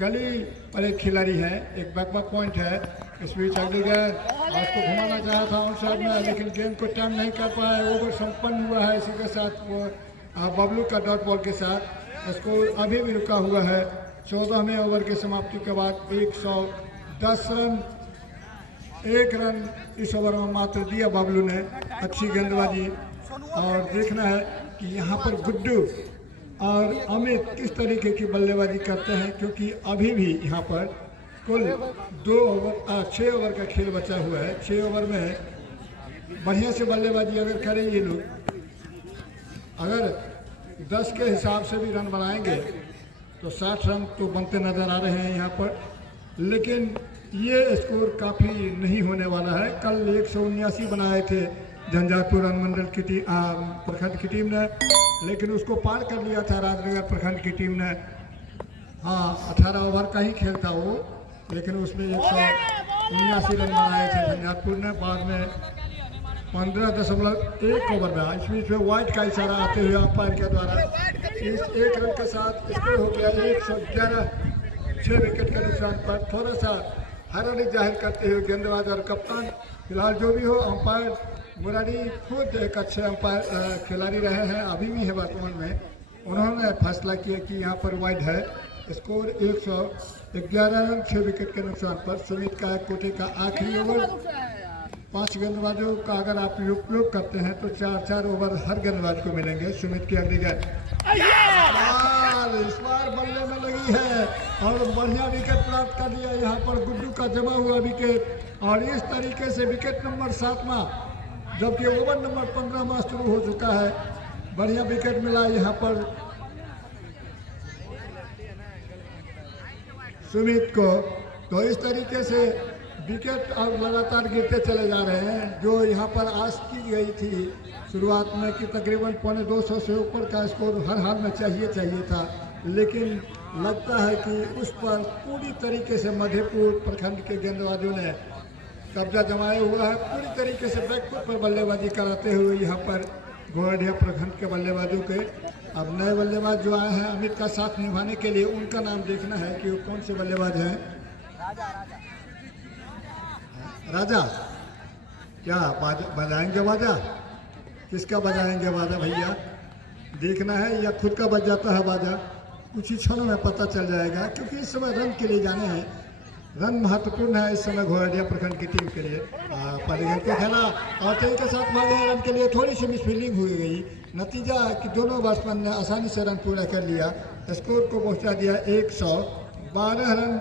गली पर एक खिलाड़ी है, एक बैकबैक पॉइंट है। इस बीच अगली गेंद उसको घुमाना चाहा था ऑन साइड में, लेकिन गेंद को टर्न नहीं कर पाए। ओवर संपन्न हुआ है इसी के साथ वो बबलू का डॉट बॉल के साथ। स्कोर अभी भी रुका हुआ है। 14वें ओवर की समाप्ति के बाद 110 रन। 1 रन इस ओवर में मात्र दिया बबलू ने। अच्छी गेंदबाजी। और देखना है कि यहाँ पर गुड्डू और अमित किस तरीके की बल्लेबाजी करते हैं, क्योंकि अभी भी यहाँ पर कुल 6 ओवर का खेल बचा हुआ है। 6 ओवर में बढ़िया से बल्लेबाजी अगर करें ये लोग, अगर 10 के हिसाब से भी रन बनाएंगे तो 60 रन तो बनते नज़र आ रहे हैं यहाँ पर, लेकिन ये स्कोर काफ़ी नहीं होने वाला है। कल 179 बनाए थे झंझारपुर अनुमंडल की टीम, प्रखंड की टीम ने, लेकिन उसको पार कर लिया था राजनगर प्रखंड की टीम ने। हाँ, 18 ओवर का ही खेल था वो, लेकिन उसमें 179 रन बनाए थे झंझारपुर ने। बाद में 15.1 ओवर में इस बीच में वाइड का इशारा आते हुए अंपायर के द्वारा इस 1 रन के साथ स्कोर हो गया 111, 6 विकेट के नुकसान पर। थोड़ा सा हैरानी जाहिर करते हुए गेंदबाज और कप्तान, फिलहाल जो भी हो, अंपायर मुरारी खुद एक अच्छे अंपायर खिलाड़ी रहे हैं, अभी भी है वर्तमान में। उन्होंने फैसला किया कि यहाँ पर वाइड है। स्कोर 111 रन 6 विकेट के नुकसान पर। सुमित का कोटे का आखिरी ओवर। 5 गेंदबाजों का अगर आप उपयोग करते हैं तो 4-4 ओवर हर गेंदबाज को मिलेंगे। सुमित की अगली गेंद इस बार बल्ले में लगी है और बढ़िया विकेट प्राप्त कर लिया यहाँ पर गुड्डू का जमा हुआ विकेट। और इस तरीके से विकेट नंबर 7वां, जबकि ओवर नंबर 15वां शुरू हो चुका है। बढ़िया विकेट मिला यहाँ पर सुमित को। तो इस तरीके से विकेट अब लगातार गिरते चले जा रहे हैं। जो यहाँ पर आस की गई थी शुरुआत में कि तकरीबन 250 से ऊपर का स्कोर हर हाल में चाहिए था, लेकिन लगता है कि उस पर पूरी तरीके से मधेपुर प्रखंड के गेंदबाजों ने कब्जा जमाया हुआ है। पूरी तरीके से बैकफुट पर बल्लेबाजी कराते हुए यहाँ पर घोड़िया प्रखंड के बल्लेबाजों के। अब नए बल्लेबाज जो आए हैं अमित का साथ निभाने के लिए, उनका नाम देखना है कि वो कौन से बल्लेबाज हैं। राजा क्या बजाएंगे बाजा? किसका बजाएंगे बाजा भैया? देखना है या खुद का बज जाता है बाजा? कुछ ही क्षणों में पता चल जाएगा, क्योंकि इस समय रन के लिए जाने हैं। रन महत्वपूर्ण है इस समय घोड़िया प्रखंड की टीम के लिए। पहले गेंद को खेला और तेज के साथ भागे रन के लिए थोड़ी सी मिसफील्डिंग हो गई। नतीजा कि दोनों बैट्समैन ने आसानी से रन पूरा कर लिया। स्कोर को पहुंचा दिया 112 रन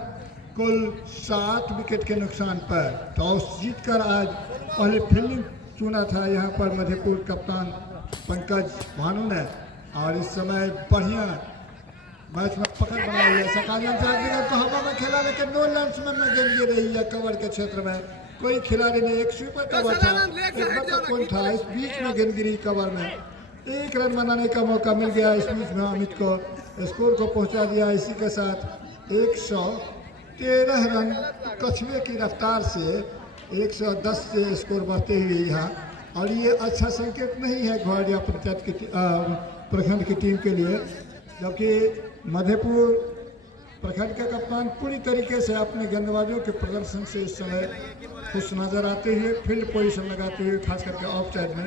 कुल 7 विकेट के नुकसान पर। टॉस जीतकर आज पहले फील्डिंग चुना था यहाँ पर मधेपुर कप्तान पंकज भानु ने, और इस समय बढ़िया मैच में पकड़ बना हुई है। सकालियन से अगली गेंद को हवा में खेला, लेकिन नो लाइन्समैन में गेंद गिर रही है कवर के क्षेत्र में। कोई खिलाड़ी ने एक स्वीपर कवर था, एक बटन पॉइंट था, इस बीच में गेंद गिरी कवर में। 1 रन बनाने का मौका मिल गया इस बीच में अमित को। स्कोर को पहुंचा दिया इसी के साथ 113 रन कछुए की रफ्तार से 110 से स्कोर बढ़ते हुए यहाँ। और ये अच्छा संकेत नहीं है घोड़िया पंचायत की प्रखंड की टीम के लिए, जबकि मधेपुर प्रखंड का कप्तान पूरी तरीके से अपने गेंदबाजों के प्रदर्शन से इस समय खुश नजर आते हुए फील्ड पोजीशन लगाते हुए, खास करके ऑफ साइड में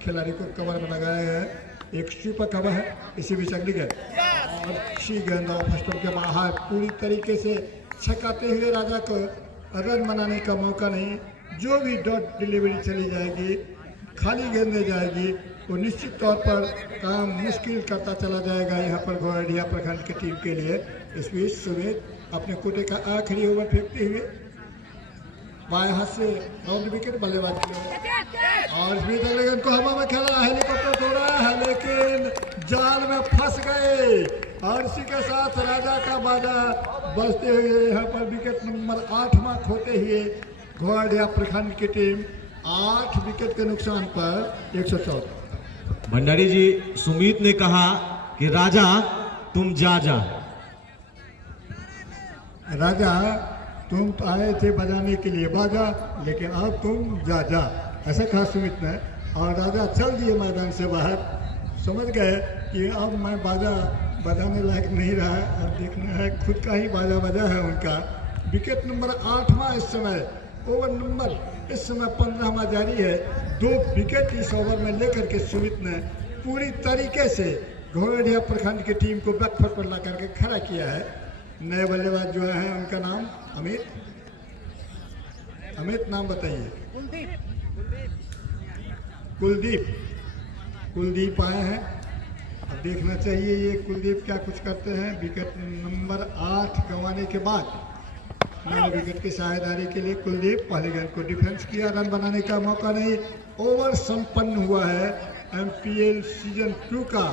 खिलाड़ी को कवर में लगाया है। एक स्वीपर कवर है। इसी बीच अगली गेंद और अच्छी गेंद ऑफ स्टंप के बाहर पूरी तरीके से छकाते हुए राजा को रन बनाने का मौका नहीं। जो भी डॉट डिलीवरी चली जाएगी, खाली गेंदें जाएगी, तो निश्चित तौर पर काम मुश्किल करता चला जाएगा यहाँ पर घोड़िया प्रखंड की टीम के लिए। इस बीच सुमित अपने कोटे का आखिरी ओवर फेंकते हुए बाएं हाथ से राउंड विकेट बल्लेबाज किया और इस बीच अगले गेंद को हवा में खेला, हेलीकॉप्टर दौड़ा है लेकिन जाल में फंस गए। और इसी के साथ राजा का बाजा बजते हुए यहाँ पर विकेट नंबर 8वां खोते हुए घोड़िया प्रखंड की टीम 8 विकेट के नुकसान पर 114। भंडारी जी, सुमित ने कहा कि राजा तुम जा। राजा तुम तो आए थे बजाने के लिए बाजा, लेकिन अब तुम जा, ऐसा कहा सुमित ने। और राजा चल दिए मैदान से बाहर। समझ गए कि अब मैं बाजा बजाने लायक नहीं रहा, अब देखना है खुद का ही बाजा बजा है उनका। विकेट नंबर 8वां इस समय, ओवर नंबर इस समय 15वां जारी है। 2 विकेट इस ओवर में लेकर के सुमित ने पूरी तरीके से घोड़िया प्रखंड की टीम को बैकफुट पर ला करके खड़ा किया है। नए बल्लेबाज जो हैं उनका नाम अमित नाम बताइए। कुलदीप आए हैं। अब देखना चाहिए ये कुलदीप क्या कुछ करते हैं। विकेट नंबर 8 गंवाने के बाद 9 विकेट की साझेदारी के लिए कुलदीप पहले गेंद को डिफेंस किया, रन बनाने का मौका नहीं। ओवर संपन्न हुआ है एमपीएल सीजन 2 का।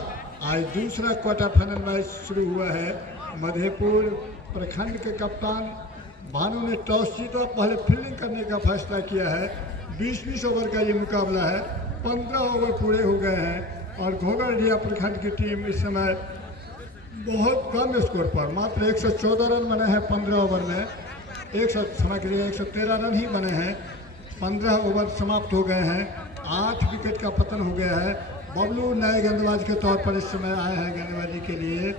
आज दूसरा क्वार्टर फाइनल मैच शुरू हुआ है। मधेपुर प्रखंड के कप्तान भानु ने टॉस जीता, पहले फील्डिंग करने का फैसला किया है। 20-20 ओवर का ये मुकाबला है। 15 ओवर पूरे हो गए हैं और घोगरडिया प्रखंड की टीम इस समय बहुत कम स्कोर पर मात्र 114 रन बने हैं 15 ओवर में। 113 रन ही बने हैं। 15 ओवर समाप्त हो गए हैं। 8 विकेट का पतन हो गया है। बबलू नए गेंदबाज के तौर पर इस समय आए हैं गेंदबाजी के लिए।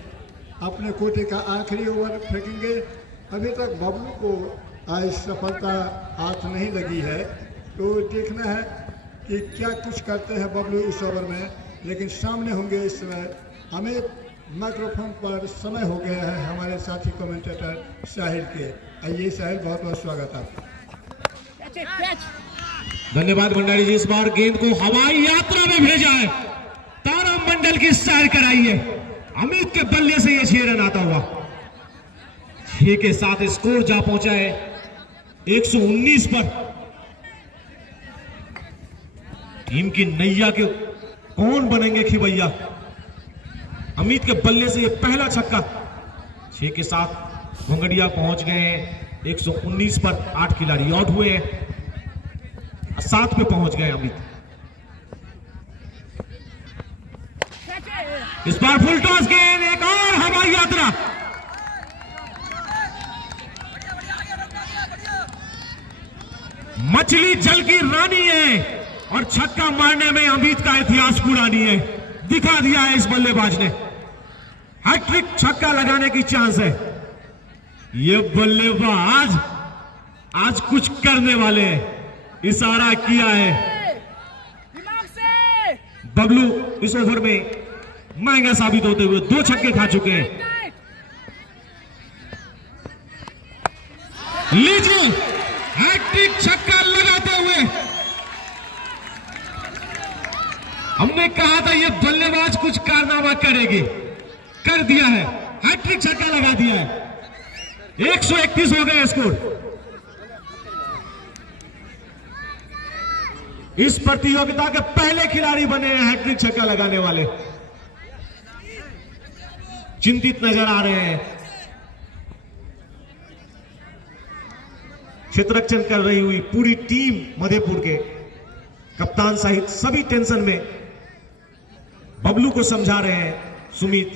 अपने कोटे का आखिरी ओवर फेंकेंगे। अभी तक बबलू को आज सफलता हाथ नहीं लगी है, तो देखना है कि क्या कुछ करते हैं बबलू इस ओवर में। लेकिन सामने होंगे इस समय अमित। माइक्रोफोन पर समय हो गया है हमारे साथी कमेंटेटर साहिल के। आइए साहिल, बहुत बहुत स्वागत आपका। धन्यवाद भंडारी जी। इस बार गेंद को हवाई यात्रा में भेजा है, तारा मंडल की सैर कराई है। अमित के बल्ले से ये 6 रन आता हुआ 6 के साथ स्कोर जा पहुंचा है 119 पर। टीम की नैया के कौन बनेंगे खिवैया। अमित के बल्ले से ये पहला छक्का। 6 के साथ घोंगडिया पहुंच गए हैं 119 पर। 8 खिलाड़ी आउट हुए हैं, 7 पे पहुंच गए अमित। इस बार फुल टॉस गेंद, एक और हवाई यात्रा। मछली जल की रानी है और छक्का मारने में अमित का इतिहास पुरानी है। दिखा दिया है इस बल्लेबाज ने। हैट्रिक छक्का लगाने की चांस है। ये बल्लेबाज आज कुछ करने वाले हैं। इशारा किया है। बबलू इस ओवर में महंगा साबित होते हुए 2 छक्के खा चुके हैं। लीजिए हैट्रिक छक्का लगाते हुए। हमने कहा था ये बल्लेबाज कुछ कारनामा करेगी, कर दिया है। हैट्रिक छक्का लगा दिया है। 131 हो गए स्कोर। इस प्रतियोगिता के पहले खिलाड़ी बने हैं हैट्रिक छक्का लगाने वाले। चिंतित नजर आ रहे हैं। क्षेत्ररक्षण कर रही हुई पूरी टीम मधेपुर के कप्तान सहित सभी टेंशन में। बबलू को समझा रहे हैं सुमित,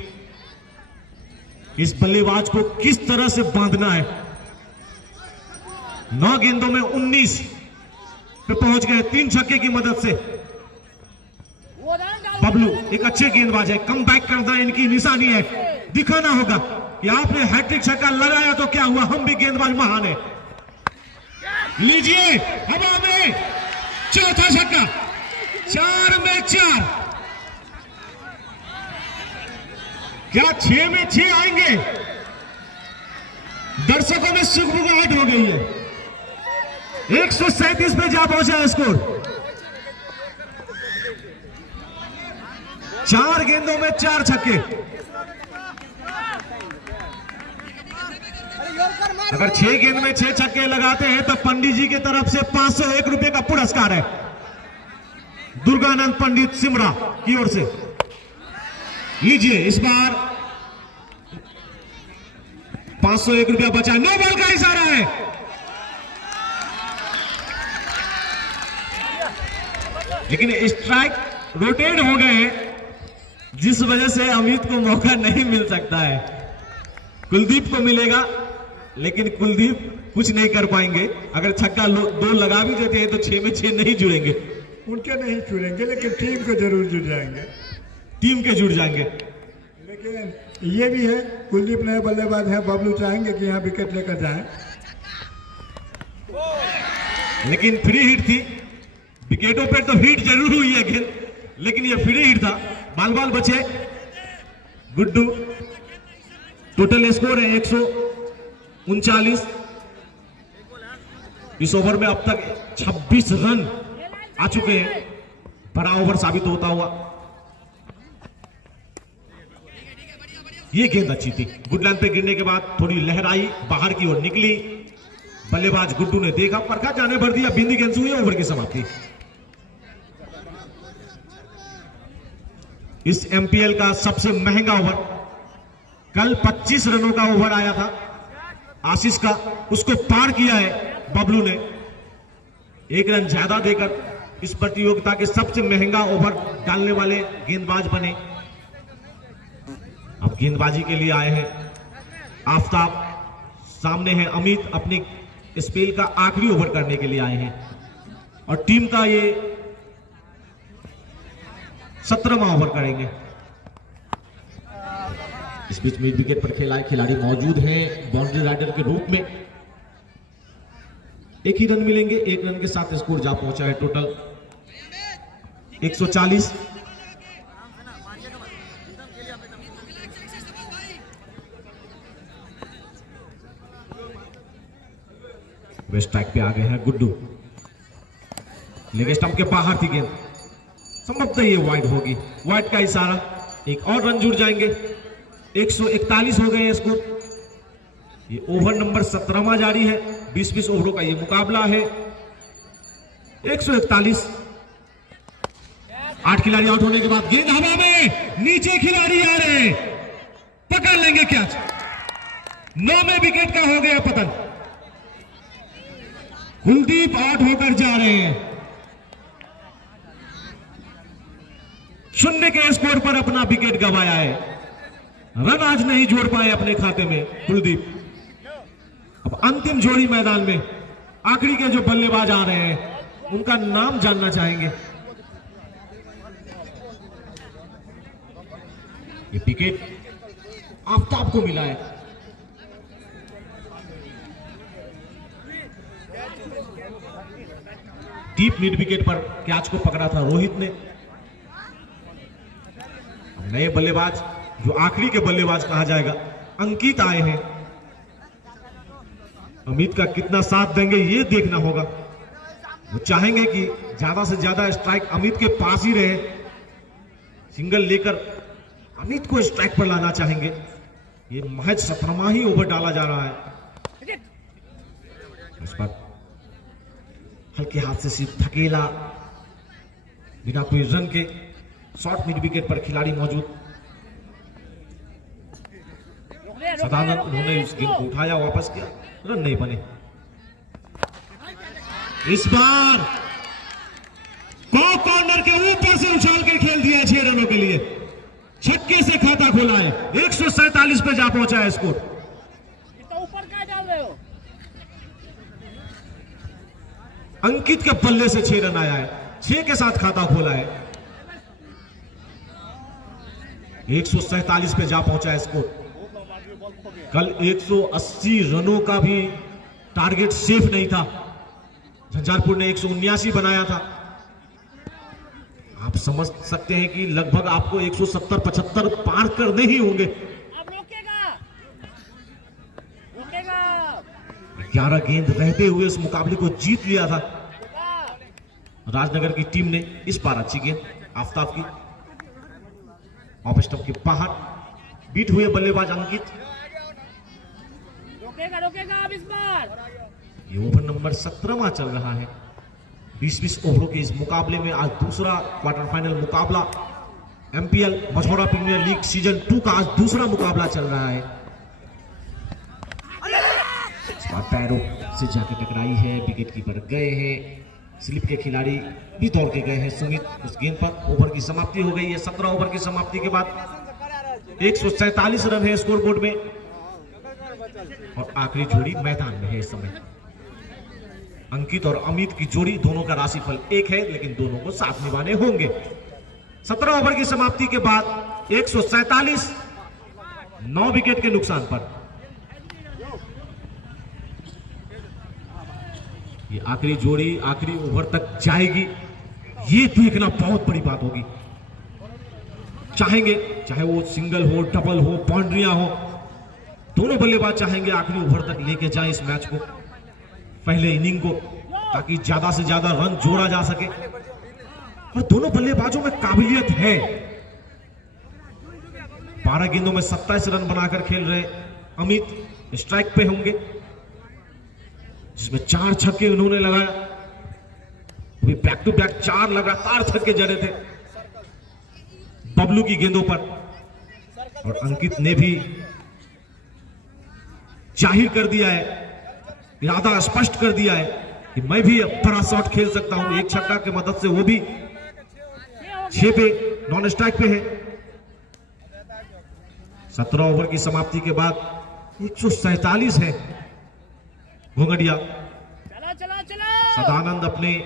इस बल्लेबाज को किस तरह से बांधना है। 9 गेंदों में 19 पे पहुंच गए 3 छक्के की मदद से। बबलू एक अच्छे गेंदबाज है, कम बैक करना इनकी निशानी है। दिखाना होगा कि आपने हैट्रिक छक्का लगाया तो क्या हुआ, हम भी गेंदबाज महान है। लीजिए हवा में चौथा छक्का। 4 में 4। क्या 6 में 6 आएंगे? दर्शकों में सुगबुगाहट हो गई है। 137 पे जा पहुंचा है स्कोर। 4 गेंदों में 4 छक्के। अगर 6 गेंद में 6 छक्के लगाते हैं तो पंडित जी की तरफ से 501 रुपए का पुरस्कार है दुर्गानंद पंडित सिमरा की ओर से। लीजिए इस बार 501 रुपया बचा। नो बॉल का इशारा है। लेकिन स्ट्राइक रोटेट हो गए हैं, जिस वजह से अमित को मौका नहीं मिल सकता है। कुलदीप को मिलेगा, लेकिन कुलदीप कुछ नहीं कर पाएंगे। अगर छक्का 2 लगा भी देते हैं तो 6 में 6 नहीं जुड़ेंगे। उनके नहीं जुड़ेंगे, लेकिन टीम के जरूर जुड़ जाएंगे। टीम के जुड़ जाएंगे। लेकिन ये भी है, कुलदीप नए बल्लेबाज हैं, बबलू चाहेंगे कि यहाँ विकेट लेकर जाएं। लेकिन फ्री हिट थी। विकेटों पर तो हिट जरूर हुई है गेंद, लेकिन ये फ्री हिट था। बाल बचे। गुड्डू टोटल स्कोर है 139। इस ओवर में अब तक 26 रन आ चुके हैं। बड़ा ओवर साबित होता हुआ ये गेंद अच्छी थी, गुड लाइन पे गिरने के बाद थोड़ी लहर आई, बाहर की ओर निकली, बल्लेबाज गुड्डू ने देखा, परखा, जाने भर दिया, बिंदी गेंद से हुई ओवर की समाप्ति। इस एमपीएल का सबसे महंगा ओवर, कल 25 रनों का ओवर आया था आशीष का, उसको पार किया है बबलू ने, 1 रन ज्यादा देकर इस प्रतियोगिता के सबसे महंगा ओवर डालने वाले गेंदबाज बने। अब गेंदबाजी के लिए आए हैं आफताब, सामने है अमित, अपनी स्पेल का आखिरी ओवर करने के लिए आए हैं और टीम का ये 17वां ओवर करेंगे। इस बीच मिड विकेट पर खेला है, खिलाड़ी मौजूद हैं बाउंड्री राइडर के रूप में। 1 ही रन मिलेंगे, 1 रन के साथ स्कोर जा पहुंचा है टोटल 140। वे स्ट्राइक पे आ गए हैं गुड्डू, लेग स्टंप के बाहर थी गेंद, संभवतः ये वाइड होगी, वाइड का इशारा, एक और रन जुड़ जाएंगे। 141 हो गए स्कोर। ये ओवर नंबर 17वां जारी है, 20-20 ओवरों का ये मुकाबला है। 141, 8 खिलाड़ी आउट होने के बाद गेंद हवा में, नीचे खिलाड़ी आ रहे, पकड़ लेंगे कैच, 9वें विकेट का हो गया पतन। कुलदीप आउट होकर जा रहे हैं, 0 के स्कोर पर अपना विकेट गंवाया है, रन आज नहीं जोड़ पाए अपने खाते में कुलदीप। अब अंतिम जोड़ी मैदान में, आखिरी के जो बल्लेबाज आ रहे हैं उनका नाम जानना चाहेंगे। ये विकेट आफताब को मिला है, डीप मिड विकेट पर कैच को पकड़ा था रोहित ने। नए बल्लेबाज, जो आखिरी के बल्लेबाज कहा जाएगा, अंकित आए हैं। अमित का कितना साथ देंगे ये देखना होगा, वो चाहेंगे कि ज्यादा से ज्यादा स्ट्राइक अमित के पास ही रहे, सिंगल लेकर अमित को स्ट्राइक पर लाना चाहेंगे। ये महज 17वां ही ओवर डाला जा रहा है। इस पर हल्के हाथ से सिर्फ धकेला, बिना कोई रन के, शॉर्ट मिड विकेट पर खिलाड़ी मौजूद। सदानंद, उन्होंने इस गेंद को उठाया, वापस किया, रन नहीं बने। इस बार कॉर्नर के ऊपर से उछाल के खेल दिया 6 रनों के लिए, छक्के से खाता खोला है, 147 पे जा पहुंचा है स्कोर। ऊपर क्या डाल रहे हो? अंकित के बल्ले से 6 रन आया है, 6 के साथ खाता खोला है, 147 पे जा पहुंचा है स्कोर। कल 180 रनों का भी टारगेट सेफ नहीं था, झंझारपुर ने 179 बनाया था। आप समझ सकते हैं कि लगभग आपको 170-75 पार करने ही होंगे। अब रोकेगा 11 गेंद रहते हुए इस मुकाबले को जीत लिया था राजनगर की टीम ने। इस बार अच्छी गेंद आफताब की, ऑफ स्टंप के बाहर, बीट हुए बल्लेबाज अंकित। रोकेगा अब इस बार। ये ओवर नंबर 17वां चल रहा है 20-20 ओवरों के इस मुकाबले में। आज दूसरा क्वार्टर फाइनल मुकाबला, MPL Majhaura premier league season 2 का आज दूसरा मुकाबला चल रहा है। इस बार पैरों से जाकर टकराई है, विकेट कीपर गए हैं, स्लिप के खिलाड़ी भी दौड़ के गए हैं सुमित उस गेंद पर। ओवर की समाप्ति हो गई है। 17 ओवर की समाप्ति के बाद 147 रन है स्कोर बोर्ड में और आखिरी जोड़ी मैदान में है इस समय। अंकित और अमित की जोड़ी, दोनों का राशिफल एक है, लेकिन दोनों को साथ निभाने होंगे। 17 ओवर की समाप्ति के बाद 147, 9 विकेट के नुकसान पर। ये आखिरी जोड़ी आखिरी ओवर तक जाएगी, ये देखना बहुत बड़ी बात होगी। चाहेंगे चाहे वो सिंगल हो, डबल हो, बाउंड्रियां हो, दोनों बल्लेबाज चाहेंगे आखिरी ओवर तक लेके जाएं इस मैच को, पहले इनिंग को, ताकि ज्यादा से ज्यादा रन जोड़ा जा सके। और दोनों बल्लेबाजों में काबिलियत है। 12 गेंदों में 27 रन बनाकर खेल रहे अमित स्ट्राइक पे होंगे, जिसमें 4 छक्के उन्होंने लगाया। अभी बैक टू बैक 4 लगातार छक्के जड़े थे बबलू की गेंदों पर, और अंकित ने भी जाहिर कर दिया है, इरादा स्पष्ट कर दिया है कि मैं भी बड़ा शॉट खेल सकता हूं। एक छक्का की मदद से, वो भी 6 पे नॉन स्ट्राइक पे है। 17 ओवर की समाप्ति के बाद 147 है घोंगडिया। सदानंद अपने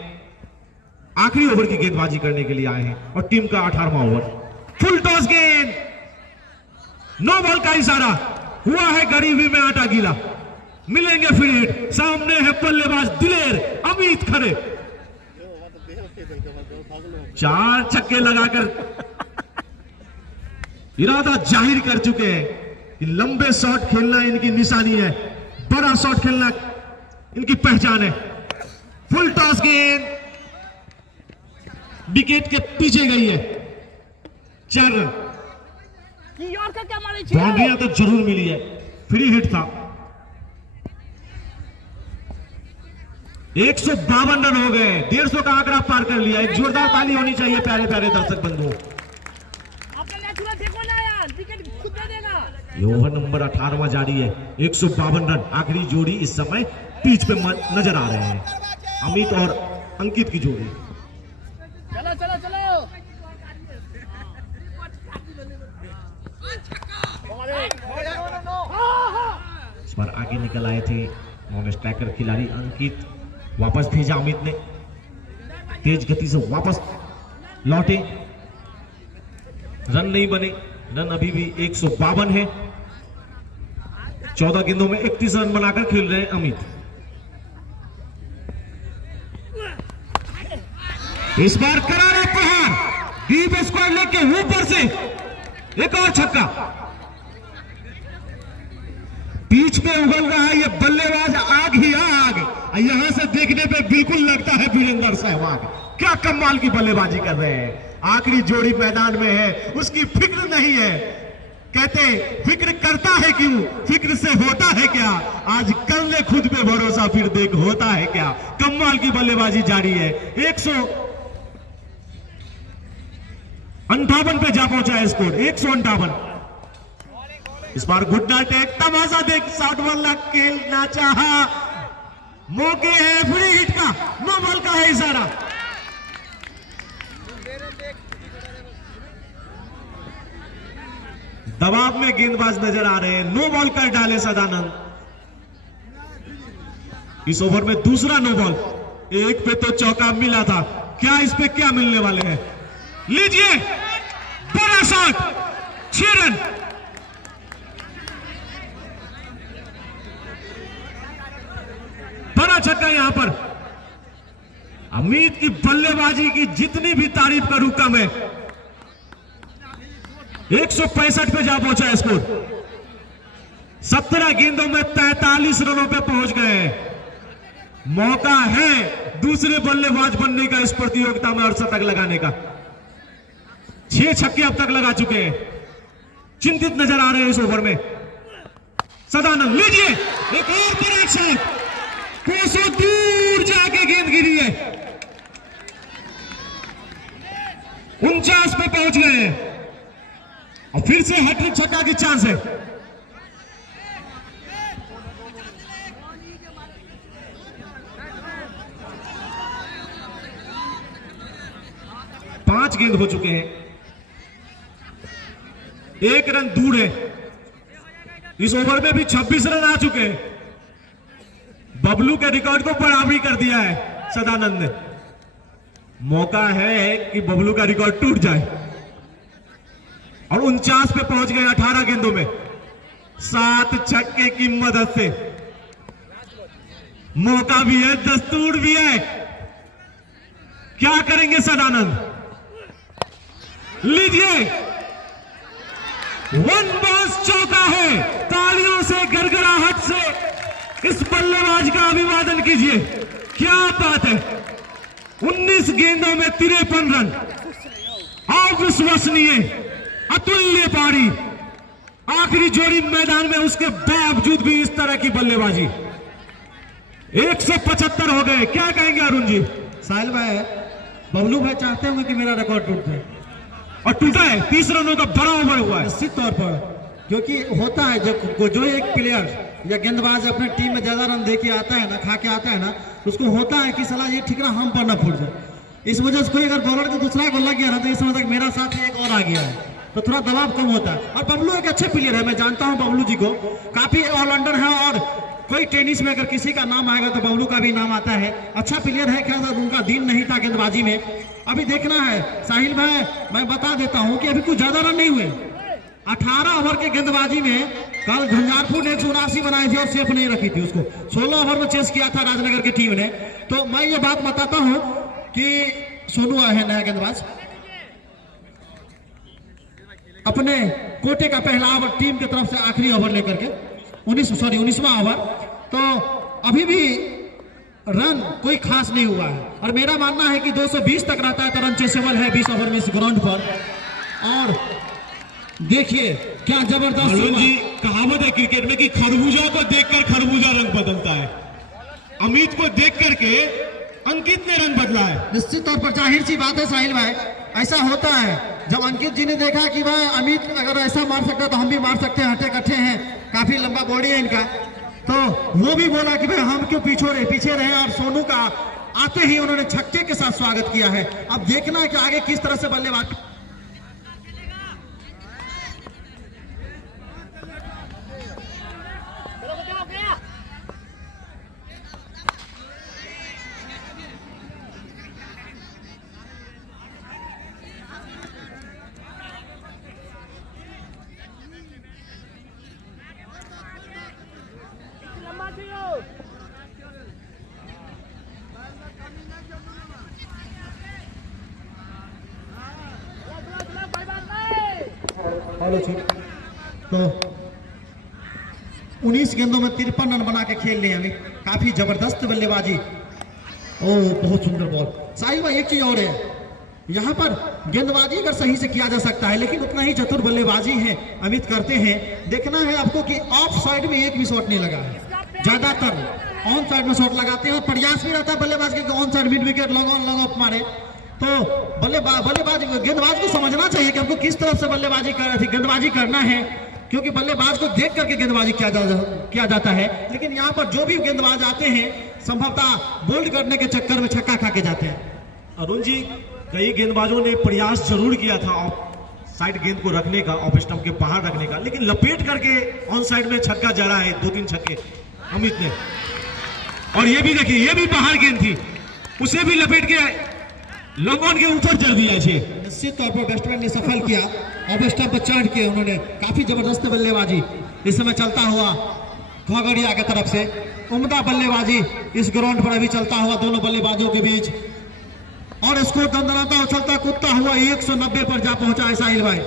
आखिरी ओवर की गेंदबाजी करने के लिए आए हैं और टीम का 18वां ओवर। फुल टॉस गेंद, नो बॉल का इशारा हुआ है, गरीबी में आटा गीला, मिलेंगे फिर हिट। सामने है बल्लेबाज दिलेर अमित खरे, 4 छक्के लगाकर इरादा जाहिर कर चुके हैं कि लंबे शॉट खेलना इनकी निशानी है, बड़ा शॉट खेलना इनकी पहचान है। फुल टॉस गेंद विकेट के पीछे गई है, 4 रन। बाउंड्रियां तो जरूर मिली है, फ्री हिट था। 152 रन हो गए, 150 का आंकड़ा पार कर लिया। एक जोरदार ताली होनी चाहिए प्यारे प्यारे दर्शक बंधुओं। ये ओवर नंबर 18वां जारी है, 152 रन। आखिरी जोड़ी इस समय पिच पे नजर आ रहे हैं, अमित और अंकित की जोड़ी। चलो चलो चलो, इस बार आगे निकल आए थे नॉन स्ट्राइकर खिलाड़ी अंकित, वापस भेजा अमित ने, तेज गति से वापस लौटे, रन नहीं बने। रन अभी भी 152 है। 14 गेंदों में 31 रन बनाकर खेल रहे हैं अमित। इस बार करारा प्रहार, डीप स्क्वायर लेके ऊपर से एक और छक्का। बीच में उगल रहा है ये बल्लेबाज, आग ही आग। यहां से देखने पे बिल्कुल लगता है वीरेंद्र सहवाग, क्या कमाल की बल्लेबाजी कर रहे हैं। आखिरी जोड़ी मैदान में है, उसकी फिक्र नहीं है। कहते फिक्र करता है क्यों, फिक्र से होता है क्या। आज कर ले खुद पे भरोसा, फिर देख होता है क्या। कमाल की बल्लेबाजी जारी है। 158 पे जा पहुंचा है स्कोर, 158। इस बार गुड नाइट, एक तमाशा देख, शॉट वाला खेलना चाहा, मौके है फ्री हिट का, नो बॉल का है इशारा। दबाव में गेंदबाज नजर आ रहे हैं, नो बॉल कर डाले सदानंद। इस ओवर में दूसरा नो बॉल, एक पे तो चौका मिला था, क्या इस पे क्या मिलने वाले हैं। लीजिए बड़ा शॉट, 6 रन। बड़ा छक्का यहां पर। अमित की बल्लेबाजी की जितनी भी तारीफ करूं कम है। 165 पे जा पहुंचा है स्कोर। 17 गेंदों में 43 रनों पे पहुंच गए। मौका है दूसरे बल्लेबाज बनने का इस प्रतियोगिता में और शतक लगाने का। 6 छक्के अब तक लगा चुके हैं, चिंतित नजर आ रहे हैं इस ओवर में सदानंद। लीजिए एक और बड़ा शॉट, कोसों दूर जाके गेंद गिरी है, 49 पे पहुंच गए हैं और फिर से हैट्रिक छक्का की चांस है। पांच गेंद हो चुके हैं, 1 रन दूर है। इस ओवर में भी 26 रन आ चुके हैं। बबलू के रिकॉर्ड को बराबरी कर दिया है सदानंद ने। मौका है कि बबलू का रिकॉर्ड टूट जाए और 49 पे पहुंच गए 18 गेंदों में 7 छक्के की मदद से। मौका भी है, दस्तूर भी है, क्या करेंगे सदानंद। लीजिए 1 बॉस चौका है, तालियों से गड़गड़ाहट से इस बल्लेबाज का अभिवादन कीजिए, क्या बात है। 19 गेंदों में 53 रन, अविश्वसनीय, अतुल्य पारी, आखिरी जोड़ी मैदान में, उसके बावजूद भी इस तरह की बल्लेबाजी। 175 हो गए, क्या कहेंगे अरुण जी? साहिल भाई, बबलू भाई चाहते होंगे कि मेरा रिकॉर्ड टूट जाए, और टूटा है। 30 रनों का बड़ा ओवर हुआ है निश्चित तौर पर, क्योंकि होता है जो एक प्लेयर या गेंदबाज अपने टीम में ज्यादा रन देके आता है ना, खा के आता है ना, तो उसको होता है कि सलाह ये ठिकरा हम पर ना फूट जाए। इस वजह से कोई अगर बॉलर को दूसरा गोल लग गया ना, तो इस समय तक मेरा साथ एक और आ गया है, तो थोड़ा दबाव कम होता है। और बबलू एक अच्छे प्लेयर है, मैं जानता हूं बबलू जी को, काफी ऑलराउंडर है, और कोई टेनिस में अगर किसी का नाम आएगा तो बबलू का भी नाम आता है। अच्छा प्लेयर है, खैर उनका दिन नहीं था गेंदबाजी में। अभी देखना है साहिल भाई, मैं बता देता हूं कि अभी कुछ ज्यादा रन नहीं हुए। 18 ओवर के गेंदबाजी में कल झंझारपुर ने 179 बनाई थी और सेफ नहीं रखी थी उसको। 16 ओवर में चेस किया था राजनगर की टीम ने। तो मैं ये बात बताता हूं कि सोनू है नया गेंदबाज, अपने कोटे का पहला ओवर टीम की तरफ से आखिरी ओवर लेकर के 19वां ओवर, तो अभी भी रन कोई खास नहीं हुआ है। और मेरा मानना है कि 220 तक रहता है तो रन चेसेबल है 20 ओवर में इस ग्राउंड पर। और देखिए क्या जबरदस्त जी, कहावत है क्रिकेट में कि खरबूजा को देखकर खरबूजा रंग बदलता है। अमित को देख करके अंकित ने रंग बदला है। निश्चित तौर पर जाहिर सी बात है साहिल भाई, ऐसा होता है। जब अंकित जी ने देखा कि भाई अमित अगर ऐसा मार सकता है तो हम भी मार सकते हैं, हटे कट्टे हैं, काफी लंबा बॉडी है इनका, तो वो भी बोला कि भाई हम क्यों पीछे रहे। और सोनू का आते ही उन्होंने छक्के के साथ स्वागत किया है। अब देखना है कि आगे किस तरह से बल्लेबाज। तो 19 गेंदों में 53 रन बना के खेल लिए हमें, काफी जबरदस्त बल्लेबाजी। ओ बहुत सुंदर बॉल। साहिल भाई एक चीज और है, यहाँ पर गेंदबाजी अगर सही से किया जा सकता है, लेकिन उतना ही चतुर बल्लेबाजी है अमित करते हैं। देखना है आपको कि ऑफ साइड में एक भी शॉट नहीं लगा है, ज्यादातर ऑन साइड में शॉट लगाते हैं। और प्रयास भी रहता है बल्लेबाज के on side mid wicket long on long off मारे। तो बल्लेबाज गेंदबाज को समझना चाहिए कि हमको किस तरफ से बल्लेबाजी गेंदबाजी करना है, क्योंकि बल्लेबाज को देख करके गेंदबाजी किया जाता है। लेकिन यहाँ पर जो भी गेंदबाज आते हैं संभवतः बोल्ड करने के चक्कर में छक्का खा के जाते हैं। अरुण जी, कई गेंदबाजों ने प्रयास जरूर किया था ऑफ साइड गेंद को रखने का, ऑफ स्टंप के बाहर रखने का, लेकिन लपेट करके ऑन साइड में छक्का जड़ा है, 2-3 छक्के अमित ने। और ये भी देखिए, ये भी बाहर गेंद थी, उसे भी लपेट के लॉन्ग ऑन के ऊपर चढ़ दिया। निश्चित तौर पर बैट्समैन ने सफल किया, ऑफ स्टंप पर चढ़ के उन्होंने काफी जबरदस्त बल्लेबाजी इस समय चलता हुआ खगड़िया की तरफ से। उम्दा बल्लेबाजी इस ग्राउंड पर अभी चलता हुआ दोनों बल्लेबाजों के बीच, और स्कोर दंदनाता उछलता कूदता हुआ 190 पर जा पहुंचा है साहिल भाई।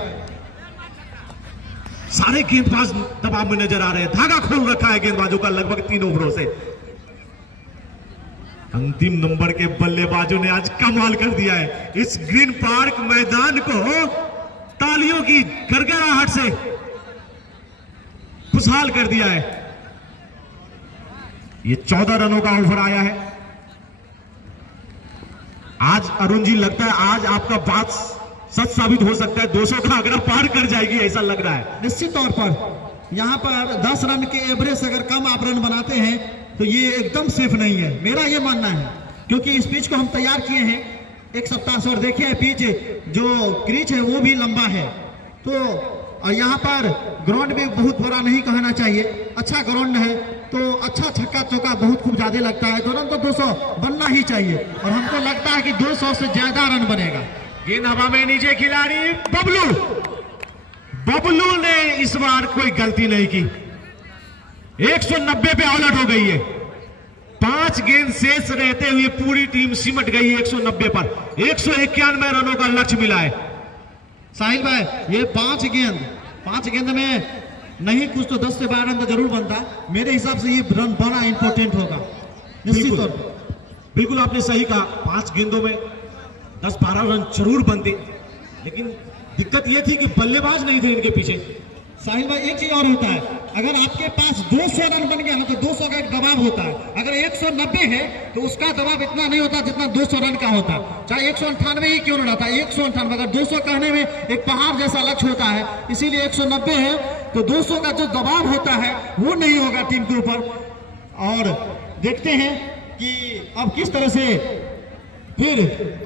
सारे गेंदबाज दबाव में नजर आ रहे हैं, धागा खोल रखा है गेंदबाजों का लगभग 3 ओवरों से। अंतिम नंबर के बल्लेबाजों ने आज कमाल कर दिया है, इस ग्रीन पार्क मैदान को तालियों की गड़गड़ाहट से खुशहाल कर दिया है। ये 14 रनों का ओवर आया है आज। अरुण जी, लगता है आज आपका बात सच साबित हो सकता है, 200 का आंकड़ा पार कर जाएगी ऐसा लग रहा है। निश्चित तौर पर यहाँ पर 10 रन के एवरेज से अगर कम आप रन बनाते हैं तो ये एकदम सेफ नहीं है, मेरा ये मानना है। क्योंकि इस पिच को हम तैयार किए हैं एक सप्ताह से, और देखिए पिच जो क्रीच है वो भी लंबा है। तो यहाँ पर ग्राउंड भी बहुत बड़ा नहीं कहना चाहिए, अच्छा ग्राउंड है, तो अच्छा छक्का चौका बहुत खूब ज्यादा लगता है। तो रन तो 200 बनना ही चाहिए, और हमको लगता है कि 200 से ज्यादा रन बनेगा। गेंद हवा में नीचे, खिलाड़ी बबलू ने इस बार कोई गलती नहीं की, 190 पे ऑल आउट हो गई है। 5 गेंद शेष रहते हुए पूरी टीम सिमट गई है 190 पर। 191 रनों का लक्ष्य मिला है। साहिल भाई, ये 5 गेंद में नहीं कुछ तो 10 से 12 रन तो जरूर बनता। मेरे हिसाब से ये रन बड़ा इंपॉर्टेंट होगा निश्चित तौर पर। बिल्कुल आपने सही कहा, 5 गेंदों में 10-12 रन जरूर बनते, लेकिन दिक्कत यह थी कि बल्लेबाज नहीं थे इनके पीछे। साहिल भाई एक चीज और होता है, अगर आपके पास 200 रन बन गया ना तो 200 का एक दबाव होता है। अगर 190 है तो उसका दबाव इतना नहीं होता जितना 200 रन का होता है, चाहे 198 ही क्यों ना रहता है। 198 अगर 200 कहने में एक पहाड़ जैसा लक्ष्य होता है, इसीलिए 190 है तो 200 का जो दबाव होता है वो नहीं होगा टीम के ऊपर। और देखते हैं कि अब किस तरह से फिर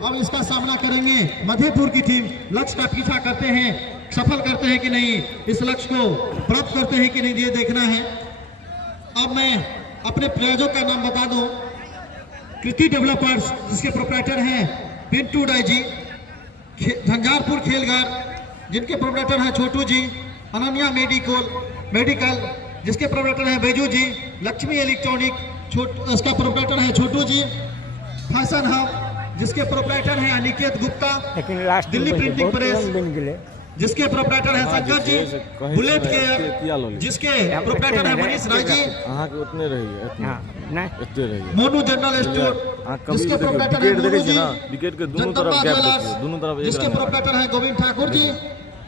अब इसका सामना करेंगे मधेपुर की टीम। लक्ष्य का पीछा करते हैं, सफल करते हैं कि नहीं, इस लक्ष्य को प्राप्त करते हैं कि नहीं, ये देखना है। अब मैं अपने प्रायोजक का नाम बता दूं, कृति डेवलपर्स जिसके प्रोप्राइटर हैं पिंटू राय जी, झंझारपुर खेलघर जिनके प्रोप्राइटर हैं छोटू जी, अनन्या मेडिकल जिसके प्रोप्राइटर हैं बैजू जी, लक्ष्मी इलेक्ट्रॉनिक उसका प्रोप्राइटर है छोटू जी, फैशन हब जिसके प्रोप्राइटर हैं अनिकेत गुप्ता, लेकिन लास्ट दिल्ली प्रिंटिंग प्रेस बन गए जिसके प्रोप्राइटर है शंकर जी, बुलेट केयर जिसके प्रोप्राइटर है मनीष राय जी, उतने रहिए, हाँ नहीं मोनू जनरल स्टोर जिसके प्रोप्राइटर है गुरु जी, विकेट के दोनों तरफ गैप देखिए, दोनों तरफ एक जिसके रन है। प्रोप्राइटर है गोविंद ठाकुर जी,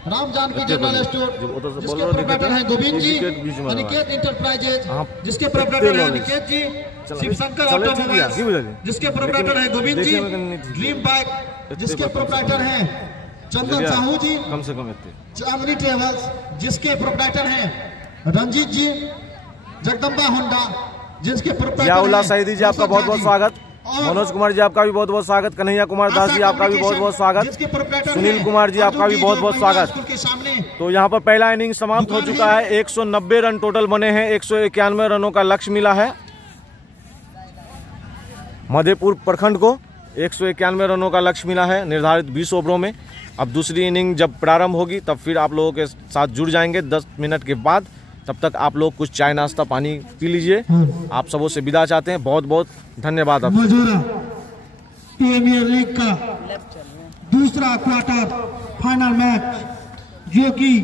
राम जानकी जनरल स्टोर जब उधर से जिसके बॉलर प्रोप्राइटर है गोविंद जी, विकेट बीच में अनिकेत इंटरप्राइजेज हाँ, जिसके प्रोप्राइटर है नॉलेज। अनिकेत जी, चलो, शिवशंकर चलो, ऑटोमोबाइल्स जिसके प्रोप्राइटर है गोविंद जी, देखने में नहीं थी। ड्रीम बाइक जिसके प्रोप्राइटर है चंदन जगह साहू जी, कम से कम इतने। चांदनी ट्रेवल्स जिसके प्रोप्राइटर हैं रंजीत जी, जगदम्बा होंडा जिसके प्रोप्राइटर जियाउल्लाह हैं सईदी जी आपका कौशल बहुत बहुत जी। स्वागत, और मनोज कुमार जी आपका भी बहुत बहुत स्वागत, कन्हैया कुमार दास जी आपका भी बहुत बहुत स्वागत, सुनील कुमार जी आपका भी बहुत बहुत स्वागत। तो यहाँ पर पहला इनिंग समाप्त हो चुका है, 190 रन टोटल बने हैं, 191 रनों का लक्ष्य मिला है मधेपुर प्रखंड को, 191 रनों का लक्ष्य मिला है निर्धारित 20 ओवरों में। अब दूसरी इनिंग जब प्रारंभ होगी तब फिर आप लोगों के साथ जुड़ जाएंगे 10 मिनट के बाद। तब तक आप लोग कुछ चाय नाश्ता पानी पी लीजिए। आप सबों से विदा चाहते हैं, बहुत बहुत धन्यवाद। आप मजूरा प्रीमियर लीग का दूसरा क्वार्टर फाइनल मैच जो कि